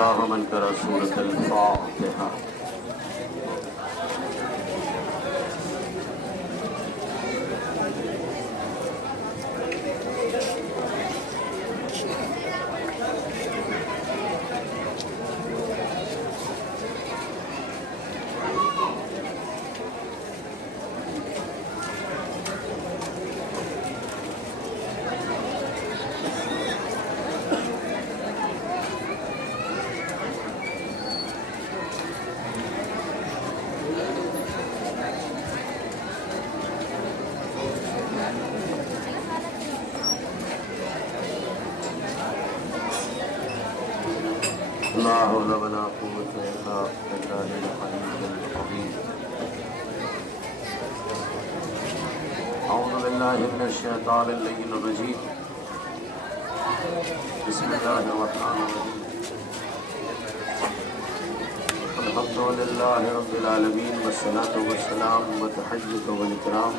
الله من قرأ سورة الفاتحة. لا حول ولا قوة إلا بالله العلي العظيم. أعوذ بالله من الشيطان اللعين الرجيم. بسم الله الرحمن الرحيم. الحمد لله رب العالمين والصلاة والسلام والتحية والإكرام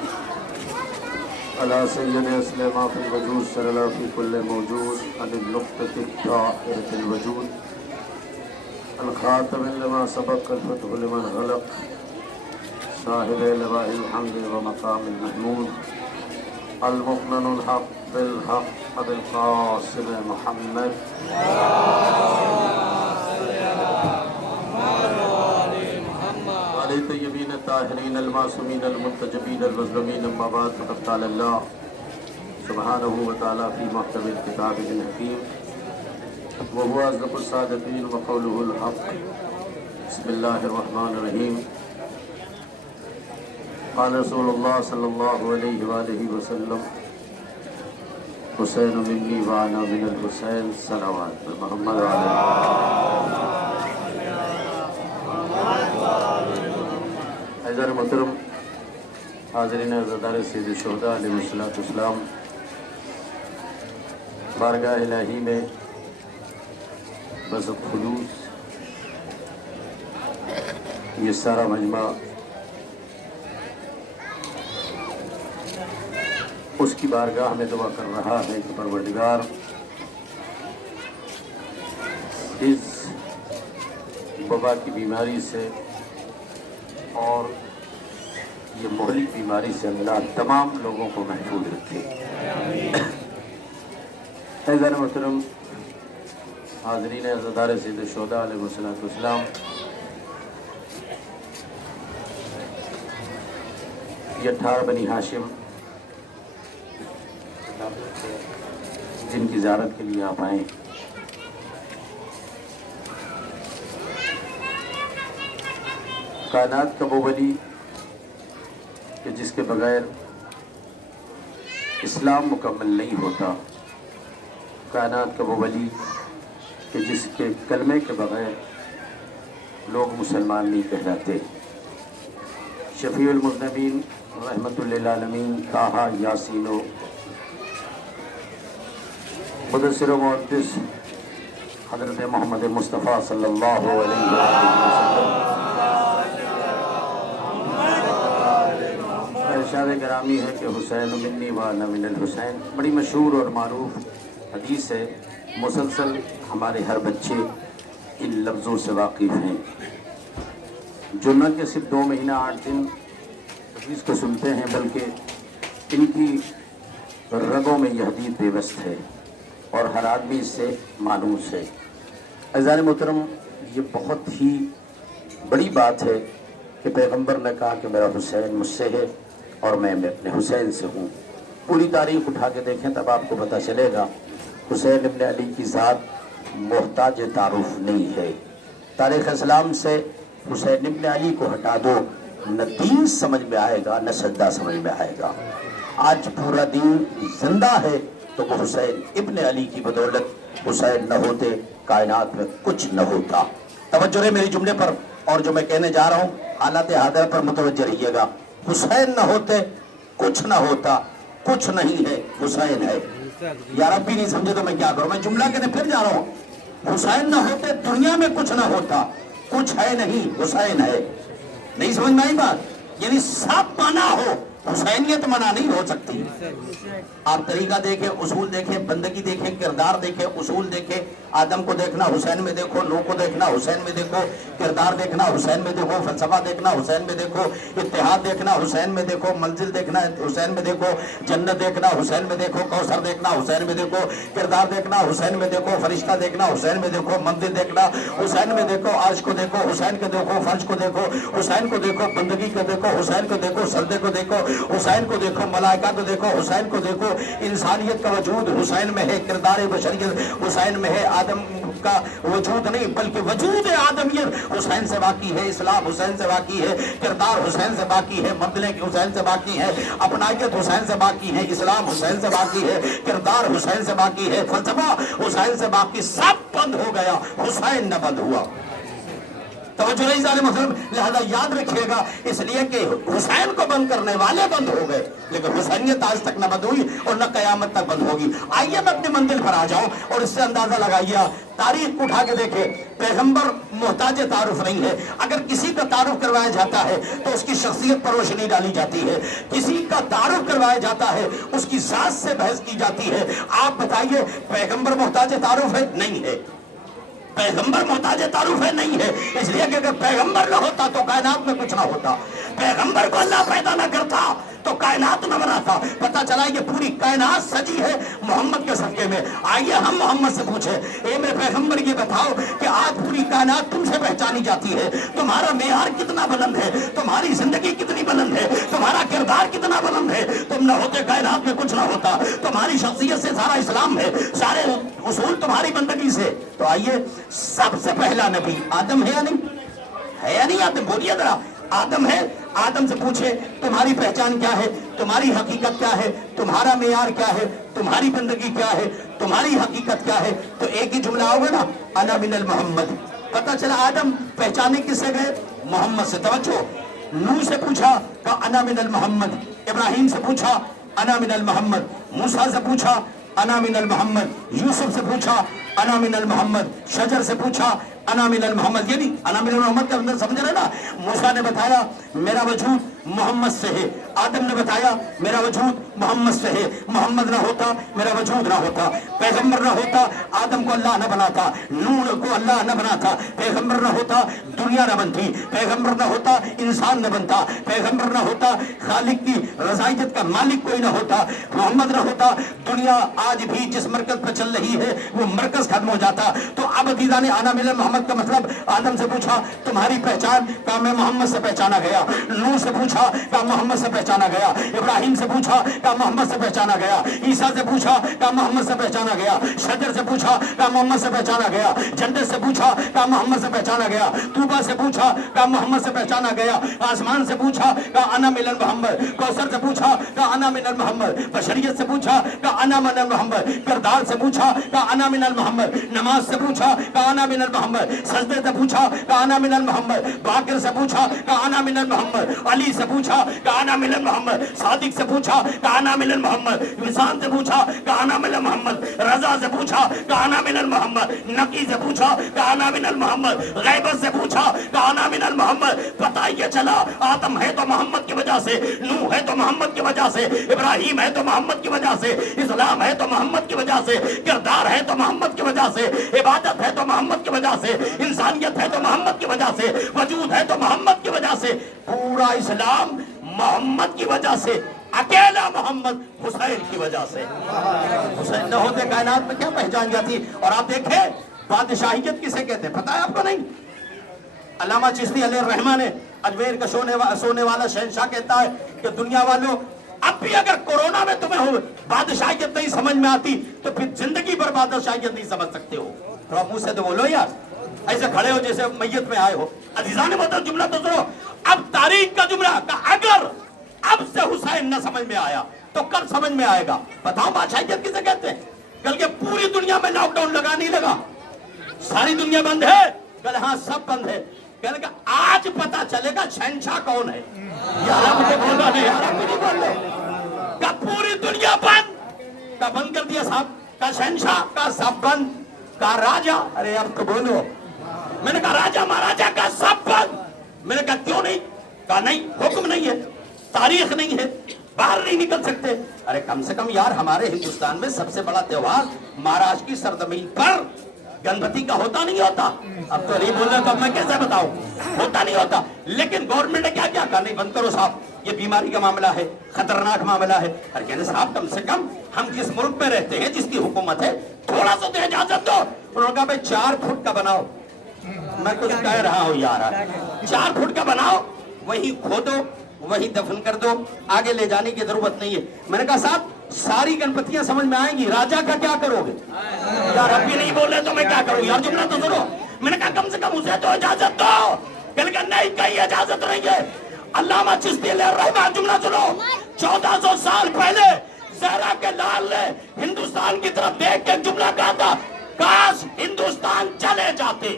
على سيد أسلم في الوجود سرل في كل موجود عن النقطة الطائرة الوجود الخاتم لما سبق الفتح لمن غلق صاحب لواء الحمد ومقام المحمود المؤمن الحق بالحق أبي القاسم محمد علي طيبين الطاهرين المعصومين المنتجبين المظلومين أما بعد فقد قال الله سبحانه وتعالى في محكم الكتاب الحكيم وهو أصدق الصادقين وقوله الحق. بسم الله الرحمن الرحيم. قال رسول الله صلى الله عليه وآله وسلم حسین منی وانا من الحسین صلوات محمد علیہ. حضرت محترم حاضرین عزادار سید الشہداء علیہ السلام، بارگاہ الہی میں بس خلوص یہ سارا مجمع اس کی بارگاہ میں دعا کر رہا ہے کہ پروردگار اس وبا کی بیماری سے اور یہ مہلک بیماری سے اللہ تمام لوگوں کو محفوظ رکھے. حضرت محترم حاضرین عزادار سید الشہداء علیہ السلام، یہ 18 بنی ہاشم جن کی زیارت کے لیے آپ آئیں، کائنات کا وہ ولی کہ جس کے بغیر اسلام مکمل نہیں ہوتا، کائنات کا وہ ولی کہ جس کے کلمے کے بغیر لوگ مسلمان نہیں کہلاتے، شفیع المذنبین رحمت للعالمین طٰہٰ یاسین و مدثر و محدث حضرت محمد مصطفیٰ صلی اللہ علیہ وسلم، ارشاد گرامی ہے کہ حسین منی وانا من الحسین بڑی مشہور اور معروف حدیث ہے. مسلسل ہمارے ہر بچے ان لفظوں سے واقف ہیں، جو نہ کہ صرف 2 مہینہ 8 دن حدیث کو سنتے ہیں بلکہ ان کی رگوں میں یہ حدیث پیوست ہے اور ہر آدمی اس سے مانوس ہے. عزیزان محترم، یہ بہت ہی بڑی بات ہے کہ پیغمبر نے کہا کہ میرا حسین مجھ سے ہے اور میں اپنے حسین سے ہوں. پوری تاریخ اٹھا کے دیکھیں تب آپ کو پتہ چلے گا حسین ابن علی کی ذات محتاج تعارف نہیں ہے. تاریخ اسلام سے حسین ابن علی کو ہٹا دو، نہ دین سمجھ میں آئے گا نہ سجدہ سمجھ میں آئے گا. آج پورا دین زندہ ہے تو وہ حسین ابن علی کی بدولت. حسین نہ ہوتے کائنات میں کچھ نہ ہوتا. توجہ ہے میری جملے پر، اور جو میں کہنے جا رہا ہوں حالات حاضر پر متوجہ رہیے گا. حسین نہ ہوتے کچھ نہ ہوتا، کچھ نہیں ہے حسین ہے. یار اب بھی نہیں سمجھے تو میں کیا کروں؟ میں جملہ کہنے پھر جا رہا ہوں. حسین نہ ہوتے دنیا میں کچھ نہ ہوتا، کچھ ہے نہیں حسین ہے. نہیں سمجھ میں آئی بات؟ یعنی سب مانا ہو، حسینیت منع نہیں ہو سکتی. آپ طریقہ دیکھیں، اصول دیکھیں، بندگی دیکھیں، کردار دیکھیں، اصول دیکھیں، आदम को देखना हुसैन में देखो, नूह को देखना हुसैन में देखो, किरदार देखना हुसैन में देखो, फलसफा देखना हुसैन में देखो, इत्तेहाद देखना हुसैन में देखो, मंजिल देखना हुसैन में देखो, जन्नत देखना हुसैन में देखो, कौसर देखना हुसैन में देखो, किरदार देखना हुसैन में देखो, फरिश्ता देखना हुसैन में देखो, मंदिर देखना हुसैन में देखो, अर्श को देखो हुसैन को देखो, फर्श को देखो हुसैन को देखो, बंदगी को देखो हुसैन को देखो, सजदे को देखो हुसैन को देखो, मलाइका को देखो हुसैन को देखो। इंसानियत का वजूद हुसैन में है, किरदार बशरियत हुसैन में है। आदम का वजूद नहीं बल्कि वजूद आदमियत हुसैन से बाकी है, इस्लाम हुसैन से बाकी है, किरदार हुसैन से बाकी है, मंजिलें हुसैन से बाकी है, अपनायत हुसैन से बाकी है, इस्लाम हुसैन से बाकी है, किरदार हुसैन से बाकी है, फलसफा हुसैन से बाकी, सब बंद हो गया, हुसैन न बंद हुआ। तवज्जो नहीं सारे मुस्लिम, लिहाजा याद रखिएगा, इसलिए कि हुसैन को बंद करने वाले बंद हो गए, लेकिन हुसैनियत आज तक न बंद हुई और न कयामत तक बंद होगी। आइए मैं अपनी मंजिल पर आ जाऊं और इससे अंदाजा लगाइए, तारीख उठा के देखे, पैगंबर मोहताज तारुफ नहीं है। अगर किसी का तारुफ करवाया जाता है तो उसकी शख्सियत पर रोशनी डाली जाती है, किसी का तारुफ करवाया जाता है उसकी जात से बहस की जाती है। आप बताइए पैगंबर मोहताज तारुफ है? नहीं है। पैगंबर मोहताज तारुफ है? नहीं है। इसलिए कि अगर पैगंबर न होता तो कायनात में कुछ ना होता, पैगंबर को अल्लाह पैदा न करता तो कायनात न बनाता। पता चला ये पूरी कायनात सजी है मोहम्मद के सदके में। आइए हम मोहम्मद से पूछे, ए मेरे पैगंबर ये बताओ कि आज पूरी कायनात तुमसे पहचानी जाती है, तुम्हारा मेयार कितना बुलंद है, तुम्हारी जिंदगी कितनी बुलंद है, तुम्हारा किरदार कितना बुलंद है, तुम न होते कायनात में कुछ ना होता, तुम्हारी शख्सियत से सारा इस्लाम है, सारे उसूल तुम्हारी बंदगी से। तो आइए, सबसे पहला नबी आदम है या नहीं है? या नहीं आदम? बोलिए जरा, आदम है। आदम से पूछे तुम्हारी पहचान क्या है, तुम्हारी हकीकत क्या है, तुम्हारा मेयार क्या है, तुम्हारी बंदगी क्या है, तुम्हारी हकीकत क्या है, तो एक ही जुमला होगा ना, अना मिनल मोहम्मद। पता चला आदम पहचाने किससे गए? मोहम्मद से। तवज्जो, नूह से पूछा का अना मिनल मोहम्मद, इब्राहिम से पूछा अना मिनल मोहम्मद, मूसा से पूछा अना मिनल मोहम्मद, यूसुफ से पूछा अना मिनल मोहम्मद, शजर से पूछा अना मिनल मोहम्मद। यानी अना मिनल मोहम्मद का अंदर समझ रहे ना, मूसा ने बताया मेरा वजूद मोहम्मद से है, आदम ने बताया मेरा वजूद मोहम्मद से है, मोहम्मद ना होता मेरा वजूद ना होता, पैगंबर ना होता आदम को अल्लाह न बनाता, नूह को अल्लाह न बनाता, पैगंबर ना होता दुनिया न बनती, पैगंबर ना होता इंसान न बनता, पैगंबर ना होता खालिक की रज़ाइयत का मालिक कोई ना होता, मोहम्मद ना होता दुनिया आज भी जिस मरकज पर चल रही है वो मरकज खत्म हो जाता। तो अब अदीदा ने आना मिलन मोहम्मद का मतलब, आदम से पूछा तुम्हारी पहचान का, मैं मोहम्मद से पहचाना गया। नूह से पूछा का मोहम्मद से पहचाना गया। इब्राहिम से पूछा का मोहम्मद से पहचाना गया। ईसा से पूछा का मोहम्मद से पहचाना गया। शजर से पूछा का मोहम्मद से पहचाना गया। जन्नत से पूछा का मोहम्मद से पहचाना गया। तूबा से पूछा का मोहम्मद से पहचाना गया। आसमान से पूछा का अना मिलन मोहम्मद। कौसर से पूछा का अना मिलन मोहम्मद। बशरियत से पूछा का अना मिलन मोहम्मद। किरदार से पूछा का अना मिलन मोहम्मद। नमाज से पूछा का अना मिलन मोहम्मद। सजदे से पूछा का अना मिलन मोहम्मद। बाकिर से पूछा का अना मिलन मोहम्मद। अली से पूछा का अना मिलन मोहम्मद। सादिक से पूछा का अना मिलन मोहम्मद। विसान से पूछा का अना मिलन मोहम्मद। रजा से पूछा का अना मिलन मोहम्मद। नकी से पूछा का अना मिलन मोहम्मद। गैबत से पूछा का अना मिलन मोहम्मद। पता ये चला आदम है तो मोहम्मद की वजह से, नूह है तो मोहम्मद की वजह से, इब्राहिम है तो मोहम्मद की वजह से, इस्लाम है तो मोहम्मद की वजह से, किरदार है तो मोहम्मद की वजह से, इबादत है तो मोहम्मद की वजह से, इंसानियत है तो मोहम्मद की वजह से, वजूद है तो मोहम्मद की वजह से, पूरा इस्लाम मोहम्मद की वजह से, अकेला मोहम्मद हुसैन की वजह से। हुसैन न होते कायनात में क्या पहचान जाती। और आप देखें बादशाहियत किसे कहते हैं पता है आपको? नहीं। अल्लामा चिश्ती अलैहि रहमा ने अजमेर का सोने वाला शहंशाह कहता है कि दुनिया वालों, अब भी अगर कोरोना में तुम्हें हो बादशाहियत नहीं समझ में आती तो फिर जिंदगी भर बादशाहियत नहीं समझ सकते हो। थोड़ा मुंह से तो बोलो यार, ऐसे खड़े हो जैसे मैयत में आए हो। अजीजान मतलब जुमला तो सुनो, अब तारीख का जुमला का अगर अब से हुसैन न समझ में आया तो कब समझ में आएगा? बताओ बादशाहियत किसे कहते हैं? कल के पूरी दुनिया में लॉकडाउन लगा नहीं लगा, सारी दुनिया बंद है, कल हाँ सब बंद है, कल का आज पता चलेगा शहंशाह कौन है। यार मुझे बोलना नहीं, यार मुझे बोल का पूरी दुनिया बंद का बंद कर दिया साहब, का शहंशाह का सब बंद, का राजा, अरे अब तो बोलो, मैंने कहा राजा महाराजा का सब बंद, मैंने कहा क्यों नहीं? कहा नहीं, हुक्म नहीं है, तारीख नहीं है, बाहर नहीं निकल सकते। अरे कम से कम यार हमारे हिंदुस्तान में सबसे बड़ा त्योहार महाराष्ट्र की सरजमीन पर गणपति का होता नहीं होता। अब तो नहीं बोल रहे तो अब मैं कैसे बताऊं, होता नहीं होता। लेकिन गवर्नमेंट ने क्या क्या कहा, नहीं बंद करो साहब, ये बीमारी का मामला है, खतरनाक मामला है। अरे कहने साहब कम से कम हम जिस मुल्क में रहते हैं, जिसकी हुकूमत है, थोड़ा सा तो इजाजत दो। उन्होंने कहा भाई 4 फुट का बनाओ। मैं कुछ कह रहा हूँ यार, 4 फुट का बनाओ, वही खोदो, वही दफन कर दो, आगे ले जाने की जरूरत नहीं है। मैंने कहा साहब सारी गणपतियां समझ में आएंगी, राजा का क्या करोगे यार, अब भी नहीं बोल रहे तो मैं क्या करूं यार, जुमला तो सुनो। मैंने कहा कम से कम उसे तो इजाजत दो। कहने नहीं, कहीं इजाजत नहीं है। अल्लामा चिश्ती रहमान, जुमला सुनो, 1400 साल पहले ज़हरा के लाल ने हिंदुस्तान की तरफ देख के जुमला कहा था, काश हिंदुस्तान चले जाते।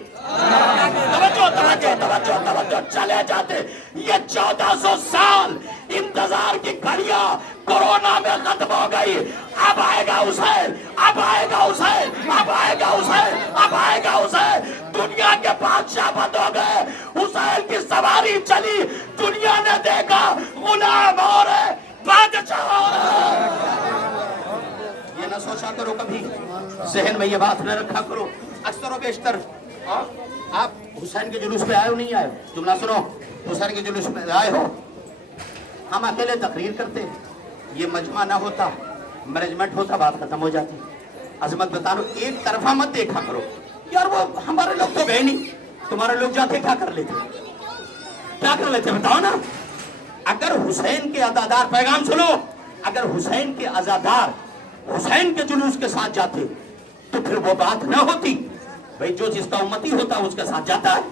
तवज्जो तवज्जो तवज्जो तवज्जो, चले जाते। ये 1400 साल इंतजार की घड़ियां कोरोना में खत्म हो गई। अब आएगा हुसैन, अब आएगा हुसैन, अब आएगा हुसैन, अब आएगा हुसैन। दुनिया के बादशाह बंद हो गए, हुसैन की सवारी चली, दुनिया ने देखा गुलाम और बादशाह और। ये ना सोचा करो कभी, जहन में ये बात न रखा करो। अक्सर और बेशतर आप हुसैन के जुलूस पे आए हो, नहीं आए हो? जुमला सुनो, हुसैन के जुलूस में आए हो, हम अकेले तकरीर करते, ये मजमा ना होता, मैनेजमेंट होता, बात खत्म हो जाती। अजमत बता लो, एक तरफा मत देखा करो यार, वो हमारे लोग तो गए नहीं, तुम्हारे लोग जाते क्या कर लेते, क्या कर लेते बताओ ना। अगर हुसैन के अज़ादार, पैगाम सुनो, अगर हुसैन के अज़ादार हुसैन के जुलूस के साथ जाते तो फिर वो बात ना होती। भाई जो जिसका उम्मती होता है उसके साथ जाता है।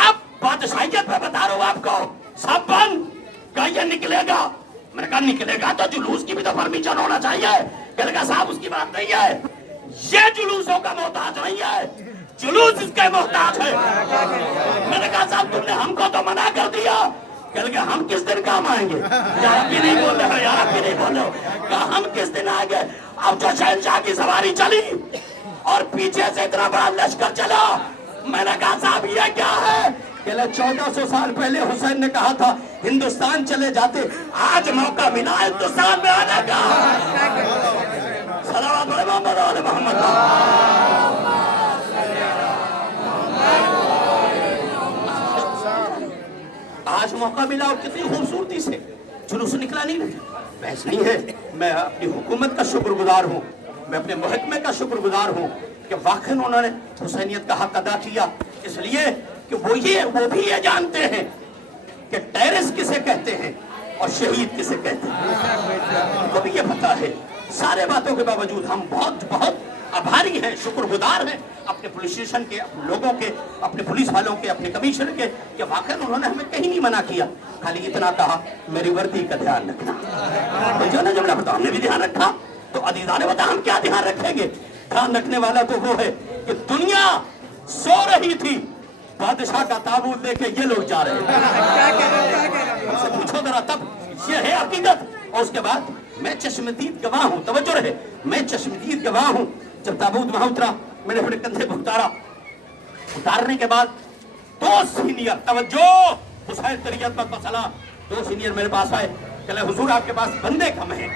आप बादशाहियत में बता रहा हूं आपको, सब बंद, क्या ये निकलेगा? मैंने कहा निकलेगा तो जुलूस की भी तो परमिशन होना चाहिए। कहलेगा साहब उसकी बात नहीं है, ये जुलूसों का मोहताज नहीं है, जुलूस इसके मोहताज है। मैंने कहा साहब तुमने हमको तो मना कर दिया। कहलेगा हम किस दिन काम आएंगे यार, आप भी नहीं बोल रहे हो यार, आप भी नहीं बोल रहे हो, कहा हम किस दिन आएंगे। अब जो शहंशाह की सवारी चली और पीछे से इतना बड़ा लश्कर चला, मैंने कहा साहब ये क्या है? कहले 1400 साल पहले हुसैन ने कहा था हिंदुस्तान चले जाते, आज मौका मिला हिंदुस्तान में आने का। सलावत मोहम्मद वाले मोहम्मद। आज मौका मिला और कितनी खूबसूरती से जुलूस निकला। नहीं बहस नहीं है, मैं अपनी हुकूमत का शुक्रगुजार हूँ, मैं अपने महकमे का शुक्रगुजार हूँ कि वाकई उन्होंने हुसैनियत का हक अदा किया। इसलिए कि वो भी ये जानते हैं कि टेररिस्ट किसे कहते हैं और शहीद किसे कहते हैं, उनको भी ये पता है। सारे बातों के बावजूद हम बहुत बहुत आभारी हैं, शुक्रगुजार हैं अपने पुलिस स्टेशन के, अपने लोगों के, अपने पुलिस वालों के, अपने कमिश्नर के, कि वाकई उन्होंने हमें कहीं नहीं मना किया, खाली इतना कहा मेरी वर्दी का ध्यान रखना। तो जो ना जब बताओ हमने भी ध्यान रखा, तो अदीदा ने बताया हम क्या ध्यान रखेंगे। ध्यान रखने वाला तो वो है कि दुनिया सो रही थी, बादशाह का ताबूत लेके ये लोग जा रहे हैं। हमसे पूछो जरा, तब ये है हकीकत। और उसके बाद मैं चश्मदीद गवाह हूँ, तवज्जो रहे, मैं चश्मदीद गवाह हूँ। जब ताबूत वहां उतरा, मैंने अपने कंधे पर उतारा, उतारने के बाद 2 सीनियर, तवज्जो हुसैन तरीयत मत मसला, 2 सीनियर मेरे पास आए, कहले हुजूर आपके पास बंदे कम हैं,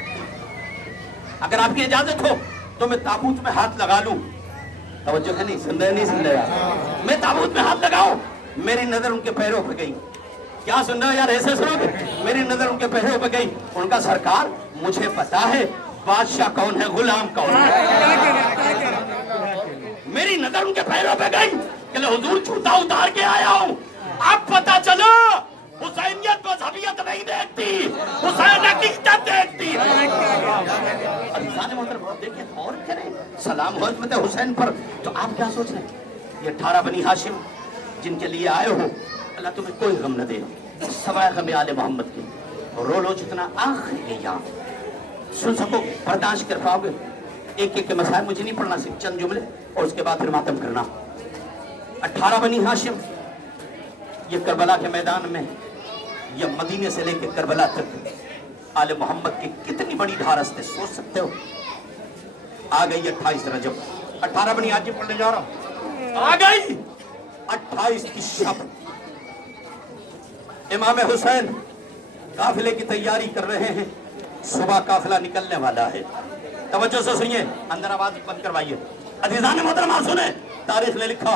अगर आपकी इजाजत हो तो मैं ताबूत में हाथ लगा लूं। तवज्जो है, नहीं सुन रहे, नहीं सुन रहे, मैं ताबूत में हाथ लगाऊं। मेरी नजर उनके पैरों पर गई। क्या सुन रहे हो यार, ऐसे सुनो। मेरी नजर उनके पैरों पर गई। उनका सरकार मुझे पता है बादशाह कौन है, गुलाम कौन है। मेरी नजर उनके पैरों पे गई, कहले हुजूर जूता उतार के आया हूं। अब पता चला हुसैनियत मजहबियत नहीं देखती, हुसैन हकीकत देखती है। देखिए और करें, सलाम हो हिम्मत हुसैन पर। तो आप क्या सोच रहे हैं, ये 18 बनी हाशिम जिनके लिए आए हो, अल्लाह तुम्हें कोई गम न दे, सवाए गम आले मोहम्मद की। रो लो जितना आखिरी यहाँ सुन सको, बर्दाश्त कर पाओगे। एक एक के मसाइल मुझे नहीं पढ़ना, सिर्फ चंद जुमले और उसके बाद फिर मातम करना। 18 बनी हाशिम, ये करबला के मैदान में, ये मदीने से लेकर करबला तक आले मोहम्मद की कितनी बड़ी ढारस थे, सोच सकते हो। आ गई 28 रजब, 18 बनी हाशिम पढ़ने जा रहा हूं, आ गई 28 की शब। इमाम हुसैन काफिले की तैयारी कर रहे हैं, सुबह काफिला निकलने वाला है। तवज्जो से सुनिए, अंदर आवाज बंद करवाइए। अज़ीज़ान मोहतरमा सुने, तारीख ने लिखा,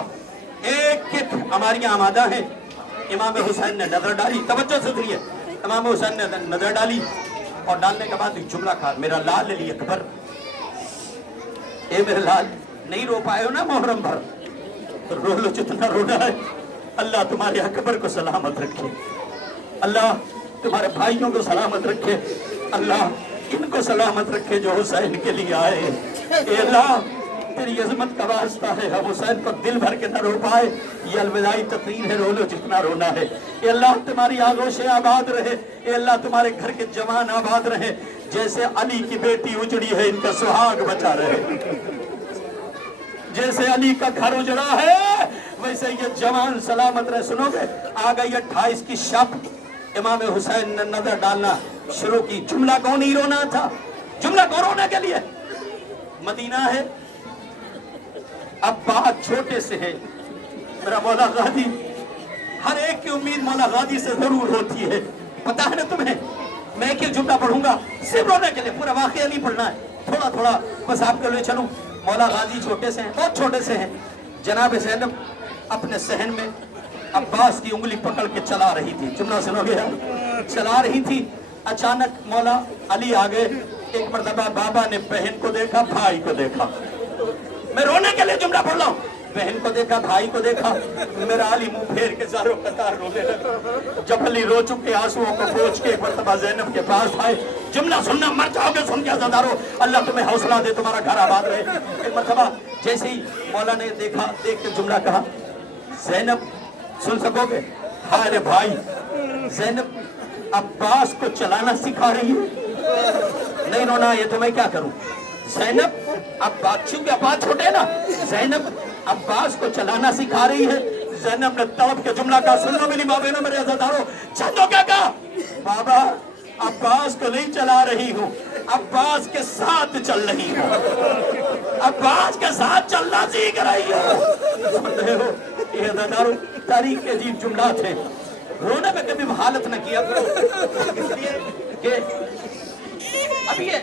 एक एक हमारियां आमादा हैं। इमाम हुसैन ने नजर डाली, तवज्जो से सुनिए, इमाम हुसैन ने नजर डाली और डालने के बाद एक जुमला कहा, मेरा लाल अली अकबर, ए मेरे लाल, नहीं रो पाए हो ना मुहर्रम भर, तो रो लो जितना रोना है। अल्लाह तुम्हारे अकबर को सलामत रखे, अल्लाह तुम्हारे भाइयों को सलामत रखे, अल्लाह इनको सलामत रखे जो हुसैन के लिए आए। ए अल्लाह तेरी अजमत का वास्ता है, हम हुसैन को दिल भर के न रो पाए, ये अलविदाई तकरीर है, रो लो जितना रोना है। ए अल्लाह तुम्हारी आगोशें आबाद रहे, ए अल्लाह तुम्हारे घर के जवान आबाद रहे, जैसे अली की बेटी उजड़ी है इनका सुहाग बचा रहे, जैसे अली का घर उजड़ा है वैसे ये जवान सलामत रहे। सुनोगे, आ गई 28 की शब, इमाम हुसैन ने नजर डालना शुरू की। जुमला को नहीं रोना था, जुमला को रोने के लिए मदीना है, अब बात छोटे से है। मेरा मौला गाजी, हर एक की उम्मीद मौला गाजी से जरूर होती है, पता है ना तुम्हें। मैं एक जुमला पढ़ूंगा सिर्फ रोने के लिए, पूरा वाकया नहीं पढ़ना है, थोड़ा थोड़ा बस आपके लिए चलूं। मौला गाजी छोटे से हैं, बहुत छोटे से हैं। जनाब ज़ैनब अपने सहन में अब्बास की उंगली पकड़ के चला रही थी, जुमला सुनोगे, चला रही थी। अचानक मौला अली आ गए। एक मर्तबा बाबा ने बहन को देखा, भाई को देखा, मैं रोने के लिए जुमला पढ़ रहा हूँ, बहन को देखा, भाई को देखा, मेरा अली मुंह फेर के ज़ारो कतार रोने लगा। जब अली रो चुके आंसुओं को पोंछ के एक मर्तबा ज़ैनब के पास आए, जुमला सुनना, मर जाओगे सुन के अज़ादारो, अल्लाह तुम्हें हौसला दे, तुम्हारा घर आबाद रहे। एक मर्तबा जैसे ही मौला ने देखा, देख के जुमला कहा, ज़ैनब सुन सकोगे, हाय रे भाई, ज़ैनब अब्बास को चलाना सिखा रही है। नहीं रोना, ये तो मैं क्या करूं। ज़ैनब अब्बास, क्योंकि अब्बास छोटे ना, ज़ैनब अब्बास को चलाना सिखा रही है। ज़ैनब ने तड़प के जुमला कहा, सुन लो मेरी माँ बहनों, मेरे अज़ादारों, चंदो क्या कहा, बाबा अब्बास को नहीं चला रही हूँ, अब्बास के साथ चल रही हूँ, अब्बास के साथ चलना सीख रही हो। सुन रहे हो, ये अज़ादारों तारीख के अजीब जुमला थे। रोने में कभी हालत न किया करो, इसलिए कि अभी ये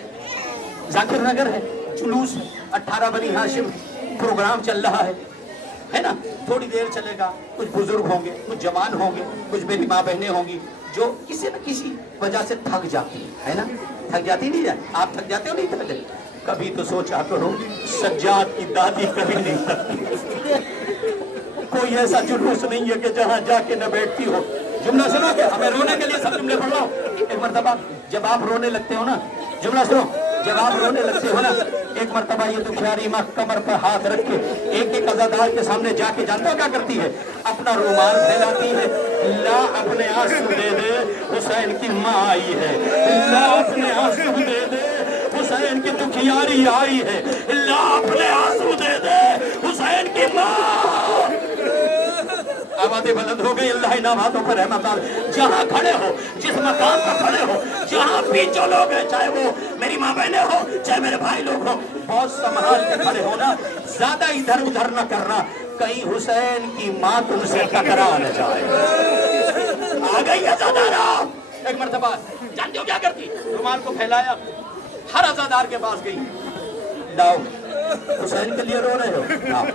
जाकिर नगर है, जुलूस 18 बनी हाशिम प्रोग्राम चल रहा है ना, थोड़ी देर चलेगा, कुछ बुजुर्ग होंगे, कुछ जवान होंगे, कुछ मेरी माँ बहनें होंगी जो किसी न किसी वजह से थक जाती है ना, थक जाती नहीं है। आप थक जाते हो, नहीं थकते? कभी तो सोचा करो, सज्जाद की दादी कभी नहीं थकती। कोई ऐसा जुलूस नहीं है कि जहाँ जाके न बैठती हो। जुमला सुनोगे, हमें रोने के लिए सब जुमले पढ़ रहा हूँ। एक मर्तबा जब आप रोने लगते हो ना, जुमला सुनो, जब आप रोने लगते हो ना, एक मर्तबा ये दुखियारी माँ कमर पर हाथ रख के एक एक अज़ादार के सामने जाके, जानते हो क्या करती है, अपना रुमाल फैलाती है, ला अपने आंसू दे दे, हुसैन की माँ आई है, ला अपने आंसू दे दे, हुसैन की दुखियारी आई है, ला अपने आंसू दे दे, हुसैन की माँ। आवाज़ें बुलंद हो गई, अल्लाह इनामातों पर रहमत। जहाँ खड़े हो, जिस मकाम पर खड़े हो, जहाँ भी जो लोग हैं, चाहे वो मेरी माँ बहनें हो, चाहे मेरे भाई लोग हो, बहुत संभाल के खड़े हो ना, ज्यादा इधर उधर न करना, कहीं हुसैन की माँ तुमसे टकरा न जाए। आ गई अज़ादारा। एक मर्तबा जानते हो क्या करती, रुमाल को फैलाया, हर अज़ादार के पास गई, लाओ हुसैन के लिए रो रहे हो, लाओ।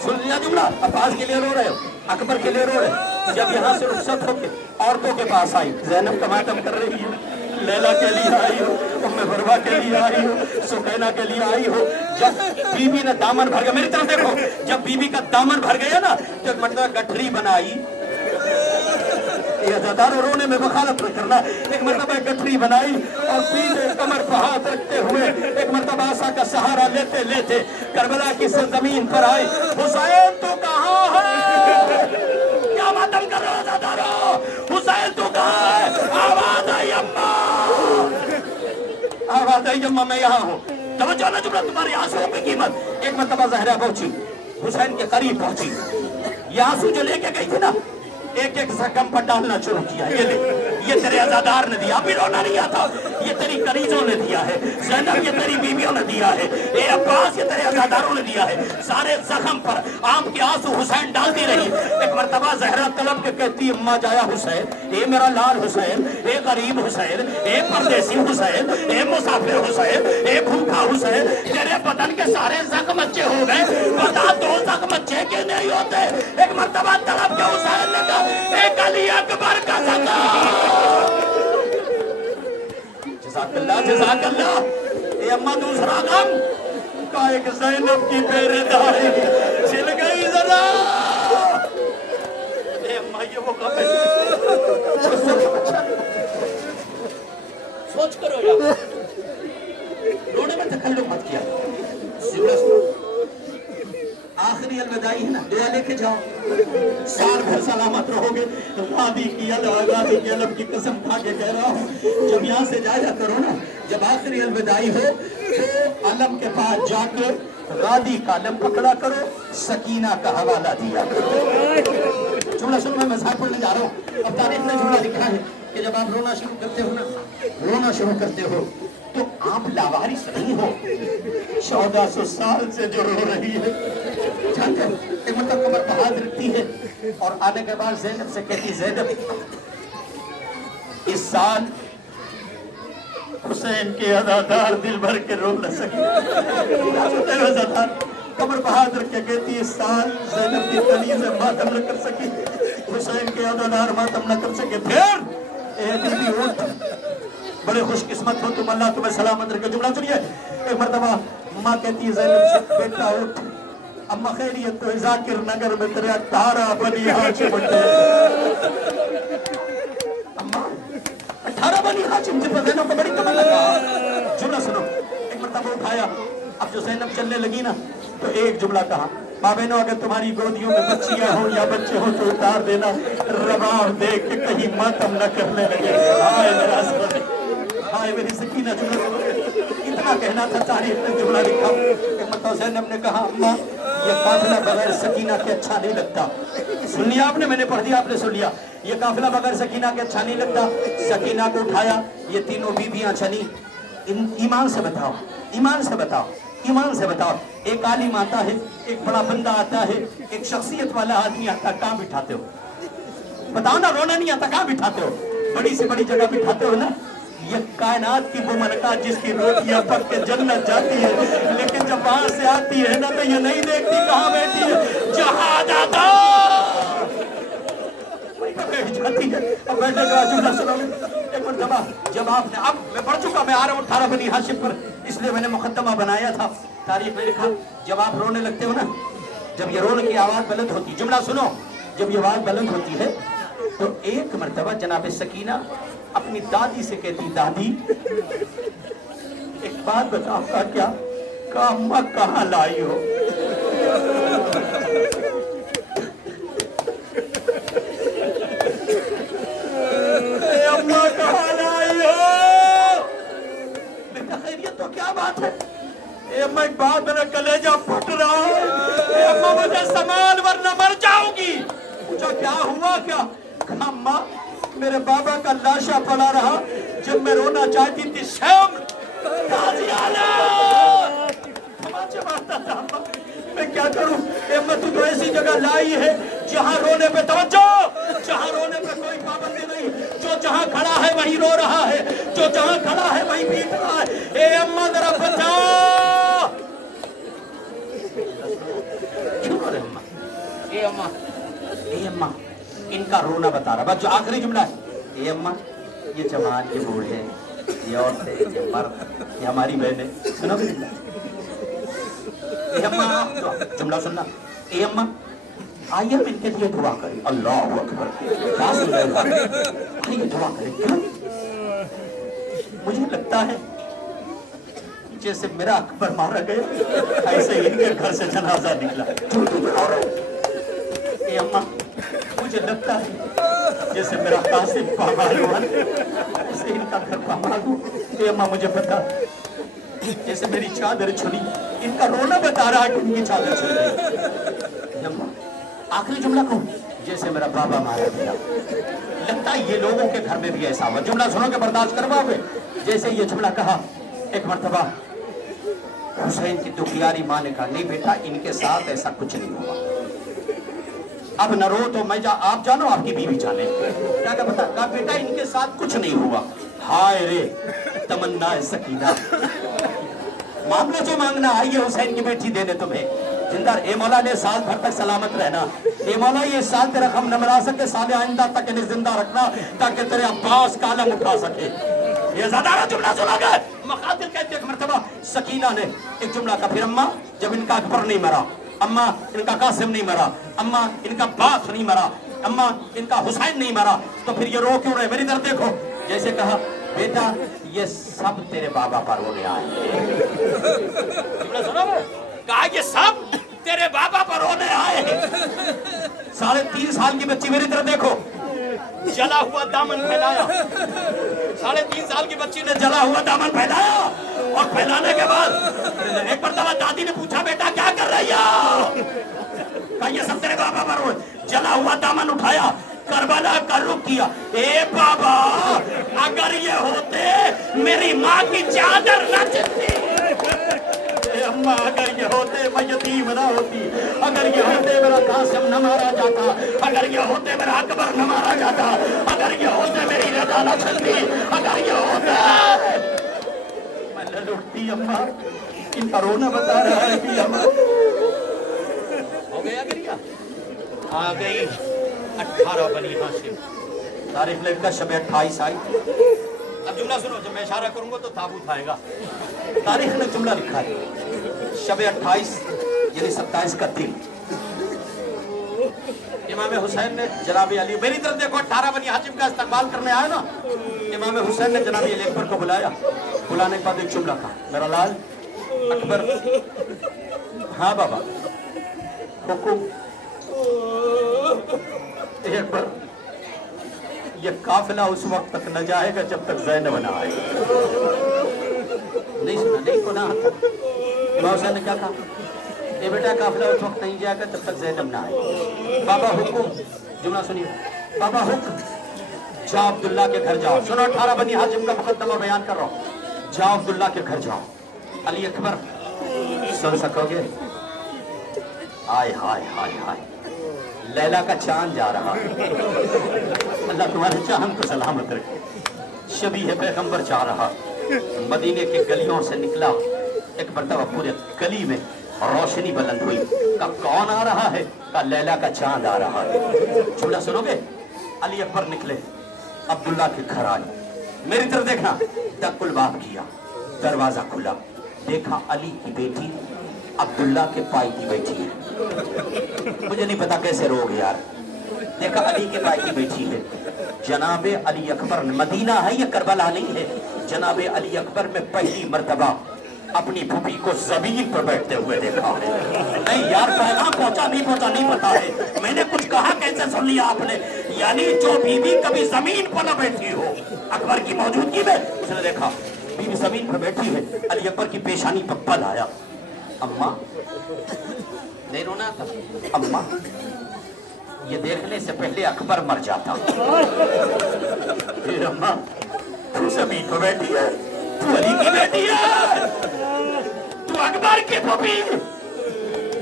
सुन लिया जुमला, अब्बास के लिए रो रहे हो, अकबर के लिए रो रहे हो। जब यहाँ से रुखसत होके औरतों के पास आई, ज़ैनब का मातम कर रही है, लैला के लिए आई हो, उम्मे फरवा के लिए आई हो, सुकैना के लिए आई हो। जब बीबी ने दामन भर गया, मेरी तरफ देखो, जब बीबी का दामन भर गया ना, तो एक मर्तबा गठरी बनाई, अज़ादारों रोने में वकालत न करना, एक मर्तबा गठरी बनाई और पीछे कमर पर हाथ रखते हुए एक मर्तबा आसा का सहारा लेते लेते करबला की सरजमीन पर आई। हुसैन तो कहाँ है, क्या मातम कर रहे हो अज़ादारों, हुसैन तो कहाँ है, आवाज़ आई अम्मा, आवाज़ आई अम्मा, मैं यहाँ हूँ। तवज्जो ना, जुमला तुम्हारे आंसुओं की कीमत। एक मर्तबा ज़हरा पहुंची, हुसैन के करीब पहुंची, ये आंसू जो लेके गई थी ना, एक एक जख्म पर डालना शुरू किया, ये ले, ये तेरे अज़ादार ने दिया, अभी रोना नहीं आता, ये तेरी करीजों ने दिया है, ज़ैनब ये तेरी बीवियों ने दिया है, ए अब्बास ये तेरे अज़ादारों ने दिया है। सारे जख्म पर आम के आंसू हुसैन डालती रही। एक मरतबा जहरा तलब के कहती अम्मा जाया हुसैन, ए मेरा लाल हुसैन, ए गरीब हुसैन, ए परदेसी हुसैन, ए मुसाफिर हुसैन, ए भूखा हुसैन, तेरे बदन के सारे जख्म अच्छे हो गए, बता दो जख्म अच्छे के नहीं होते। एक मरतबा तलब के हुसैन ने कहा एक अली अकबर का जज़ाकल्लाह जज़ाकल्लाह। ए अम्मा दूसरा गम का एक ज़ैनब की पहरेदारी छिल गई जरा। ए अम्मा ये वो कब सोच करो यार, रोने में तकल्लुफ़ मत किया। आखिरी अलविदाई है ना, दुआ लेके जाओ, साल भर सलामत रहोगे। गादी की अलम की कसम खा के कह रहा हूँ, जब यहाँ से जाया करो ना, जब आखिरी अलविदाई हो तो अलम के पास जाके गादी का अलम पकड़ा करो, सकीना का हवाला दिया करो। जुमला सुन, मैं मज़ाक पढ़ने जा रहा हूँ। अब तारीख में जुमला लिखा है कि जब आप रोना शुरू करते हो ना, रोना शुरू करते हो तो आप लावारिस नहीं हो। 1400 साल से जो रो रही है, जानते हो, एक मतलब कमर पर हाथ रखती है और आने के बाद ज़ैनब से कहती, ज़ैनब इस साल हुसैन के अज़ादार दिल भर के रो न सके। कमर पर हाथ रख के कहती, इस साल ज़ैनब की तलीज़ से मातम न कर सकी, हुसैन के अज़ादार मातम न कर सके। फिर ए बीबी उठ, बड़े खुशकिस्मत हो तुम, अल्लाह तुम्हें सलामत रखे। जुमला सुनिए, एक मरतबा माँ कहती है ज़ैनब से, बेटा उठ, अम्मा खैरियत तो ज़ाकिर नगर में तेरे 18 बनी हाशिम उठे। अम्मा 18 बनी हाशिम, जिन पर ज़ैनब को बड़ी तमन्ना था। जुमला सुनो, एक मरतबा उठाया, अब जो ज़ैनब चलने लगी ना तो एक जुमला कहा, माँ बहनों अगर तुम्हारी गोदियों में बच्चियां हो या बच्चे हो तो उतार देना, रवाब देख के कहीं मातम न करने लगे। हाय मेरा सोना, हाय मेरी सकीना। जुमला इतना कहना था, तारीख में जुमला लिखा। मतलब ज़ैनब ने कहा, अम्मा ये काफिला बगैर सकीना के अच्छा नहीं लगता। सुन लिया आपने, मैंने पढ़ दिया, आपने सुन लिया। ये काफिला बगैर सकीना के अच्छा नहीं लगता। सकीना को उठाया, ये तीनों बीबियां चली। ईमान से बताओ, ईमान से बताओ, ईमान से बताओ, एक आलिम आता है, एक बड़ा बंदा आता है, एक शख्सियत वाला आदमी आता, कहाँ बिठाते हो? बताओ ना, रोना नहीं आता, कहाँ बिठाते हो? बड़ी से बड़ी जगह बिठाते हो ना। ये कायनात की वो मलका जिसकी रोटियां पक के जन्नत जाती है, लेकिन जब वहां से आती है ना तो ये नहीं देखती कहाँ बैठी है, जहाँ जाता जाती है। अब बैठे के बाद जुमला सुनोगे, एक मरतबा जब आपने, अब मैं पढ़ चुका, मैं आ रहा हूँ 18 बनी हाशिम पर, इसलिए मैंने मुकद्दमा बनाया था। तारीख में लिखा, जब आप रोने लगते हो ना, जब ये रोने की आवाज बुलंद होती, जुमला सुनो, जब ये आवाज बुलंद होती है तो एक मरतबा जनाब सकीना अपनी दादी से कहती, दादी एक बात बताओ का क्या, का अम्मा कहाँ लाई हो? अम्मा कहाँ लाई हो? बेटा खैरियत तो क्या बात है? अम्मा एक बात, मेरा कलेजा फट रहा है, अम्मा मुझे संभाल वरना मर जाऊंगी। पूछा क्या हुआ क्या? कहा अम्मा मेरे बाबा का लाशा पड़ा रहा, जब मैं रोना चाहती थी शर्म मारता था। अम्मा मैं क्या करूं? अम्मा तू तो ऐसी जगह लाई है जहां रोने पे तवज्जो, जहां रोने पे कोई पाबंदी नहीं, जो जहां खड़ा है वहीं रो रहा है, जो जहां खड़ा है वहीं पीट रहा है। ए अम्मा जरा बचाओ। क्यों रे अम्मा? ए अम्मा, ए अम्मा, इनका रोना बता रहा। बस जो आखिरी जुमला है, ये अम्मा, ये जवान, ये बूढ़े, ये औरतें, ये मर्द, ये हमारी बहनें, सुनो ये अम्मा, जुमला सुनना। ए अम्मा, आइए हम इनके लिए दुआ करें। अल्लाह अकबर, क्या सुन रहे हो? आइए दुआ करें। क्या? मुझे लगता है जैसे मेरा अकबर मारा गया, ऐसे इनके घर से जनाजा निकला। ए अम्मा, मुझे लगता है जैसे मेरा कासिम पामाल हुआ, ऐसे इनका घर पामाल हुआ। ए अम्मा मुझे पता, जैसे मेरी चादर छुरी, इनका रोना बता रहा है कि इनकी चादर छुरी गई। अम्मा आखिरी जुमला कहूं, जैसे मेरा बाबा मारा गया। लगता है ये लोगों के घर में भी ऐसा हुआ। जुमला सुनो के बर्दाश्त करवाओगे। जैसे ये जुमला कहा, एक मरतबा हुसैन की दुखियारी माँ ने कहा, नहीं बेटा इनके साथ ऐसा कुछ नहीं हुआ। اب نہ رو تو میں آپ جانو آپ کی بیوی جانے. کیا کہ بتا کہا بیٹا ان کے ساتھ کچھ نہیں ہوا. ہائے رے تمنا سکینہ معاملہ جو مانگنا آئیے حسین کی بیٹی دے دے تمہیں. زندہ اے مولا نے سال بھر تک سلامت رہنا. اے مولا یہ سال تیرا غم نہ مرا سکے, سال آئندہ تک انہیں زندہ رکھنا تاکہ تیرے عباس کا علم اٹھا سکے. یہ زدارہ جملہ سنا گئے. مقاتل کہتے ایک مرتبہ سکینہ نے ایک جملہ کا, پھر اماں جب ان کا اکبر نہیں مرا, اماں ان کا قاسم نہیں مرا, اماں ان کا باس نہیں مرا, اماں ان کا حسین نہیں مرا, تو پھر یہ رو کیوں رہے؟ میری طرف دیکھو. جیسے کہا بیٹا یہ سب تیرے بابا پر رونے آئے. جملہ سنا گئے. کہا یہ سب تیرے بابا پر رونے آئے. 3.5 سال کی بچی میری طرف دیکھو, جلا ہوا دامن پھیلایا. 3.5 سال کی بچی نے جلا ہوا دامن پھیلایا, اور پھیلانے کے بعد ایک مرتبہ دادی نے پوچھا بیٹا کیا کر رہی ہے؟ کہا یہ سب تیرے بابا پر روئے. جلا ہوا دامن اٹھایا, کربلا کا رخ کیا. اے بابا اگر یہ ہوتے میری ماں کی چادر نہ چلتی, اے اماں اگر یہ ہوتے میں یتیم نہ ہوتی, اگر یہ ہوتے میرا قاسم نہ مارا جاتا, اگر یہ ہوتے میرا اکبر نہ مارا جاتا, اگر یہ ہوتے میری رضا نہ چلتی, اگر یہ ہوتے میں نہ لٹتی. اماں ان کا رونا بتا رہا ہے کہ اماں ہو گیا گریا. آ گئی 18 بنی ہاشم. تاریخ لکھا شب 28 آئی. اب جملہ سنو, جب میں اشارہ کروں گا تو تابوت آئے گا. تاریخ نے جملہ لکھا ہے شب 28 یعنی 27 کا دن. امام حسین نے جناب علی, میری طرف دیکھو 18 بنی ہاشم کا استقبال کرنے آئے نا. امام حسین نے جناب علی اکبر کو بلایا. بلانے کے بعد ایک جملہ کہا, میرا لال اکبر. ہاں بابا حکم. اکبر یہ قافلہ اس وقت تک نہ جائے گا جب تک زینب نہ آئے. نہیں سنا, نہیں کو نہ آتا. امام حسین نے کیا کہا, اے بیٹا قافلہ اس وقت نہیں جائے گا جب تک زینب نہ آئے. بابا حکم. جملہ سنیے, بابا حکم جاؤ عبداللہ کے گھر جاؤ. سنو 18 بنی ہاشم کا مقدمہ بیان کر رہا ہوں. جاؤ عبداللہ کے گھر جاؤ. علی اکبر سن سکو گے؟ ہائے ہائے ہائے ہائے, لیلا کا چاند جا رہا ہے. اللہ تمہارے چاند کو سلامت رکھے. شبیہ پیغمبر جا رہا, مدینے کے گلیوں سے نکلا. ایک مرتبہ پورے گلی میں روشنی بلند ہوئی. کہا کون آ رہا ہے؟ کہا لیلا کا چاند آ رہا ہے. جملہ سنو گے. علی اکبر نکلے, عبداللہ کے گھر آئے. میری طرف دیکھنا, ٹک الباب کیا, دروازہ کھلا, دیکھا علی کی بیٹی عبداللہ کے پائی کی بیٹی ہے. مجھے نہیں پتا کیسے رو گے یار. دیکھا علی کے پائی کی بیٹی ہے. جناب علی اکبر, مدینہ ہے یہ کربلا نہیں ہے. جناب علی اکبر میں پہلی مرتبہ اپنی پھوپھی کو زمین پر بیٹھتے ہوئے دیکھا ہے. نہیں یار پیغام پہنچا نہیں پتا ہے. میں نے کچھ کہا کیسے سن لیا آپ نے؟ یعنی جو بیوی کبھی زمین پر نہ بیٹھی ہو اکبر کی موجودگی میں, اس نے دیکھا بیوی زمین پر بیٹھی ہے. علی اکبر کی پیشانی پر بل آیا. اماں نہیں رونا تھا. اماں یہ دیکھنے سے پہلے اکبر مر جاتا. پھر اماں تو زمین پر بیٹھی ہے, تو علی کی بیٹی ہے, تو اکبر کی پھوپھی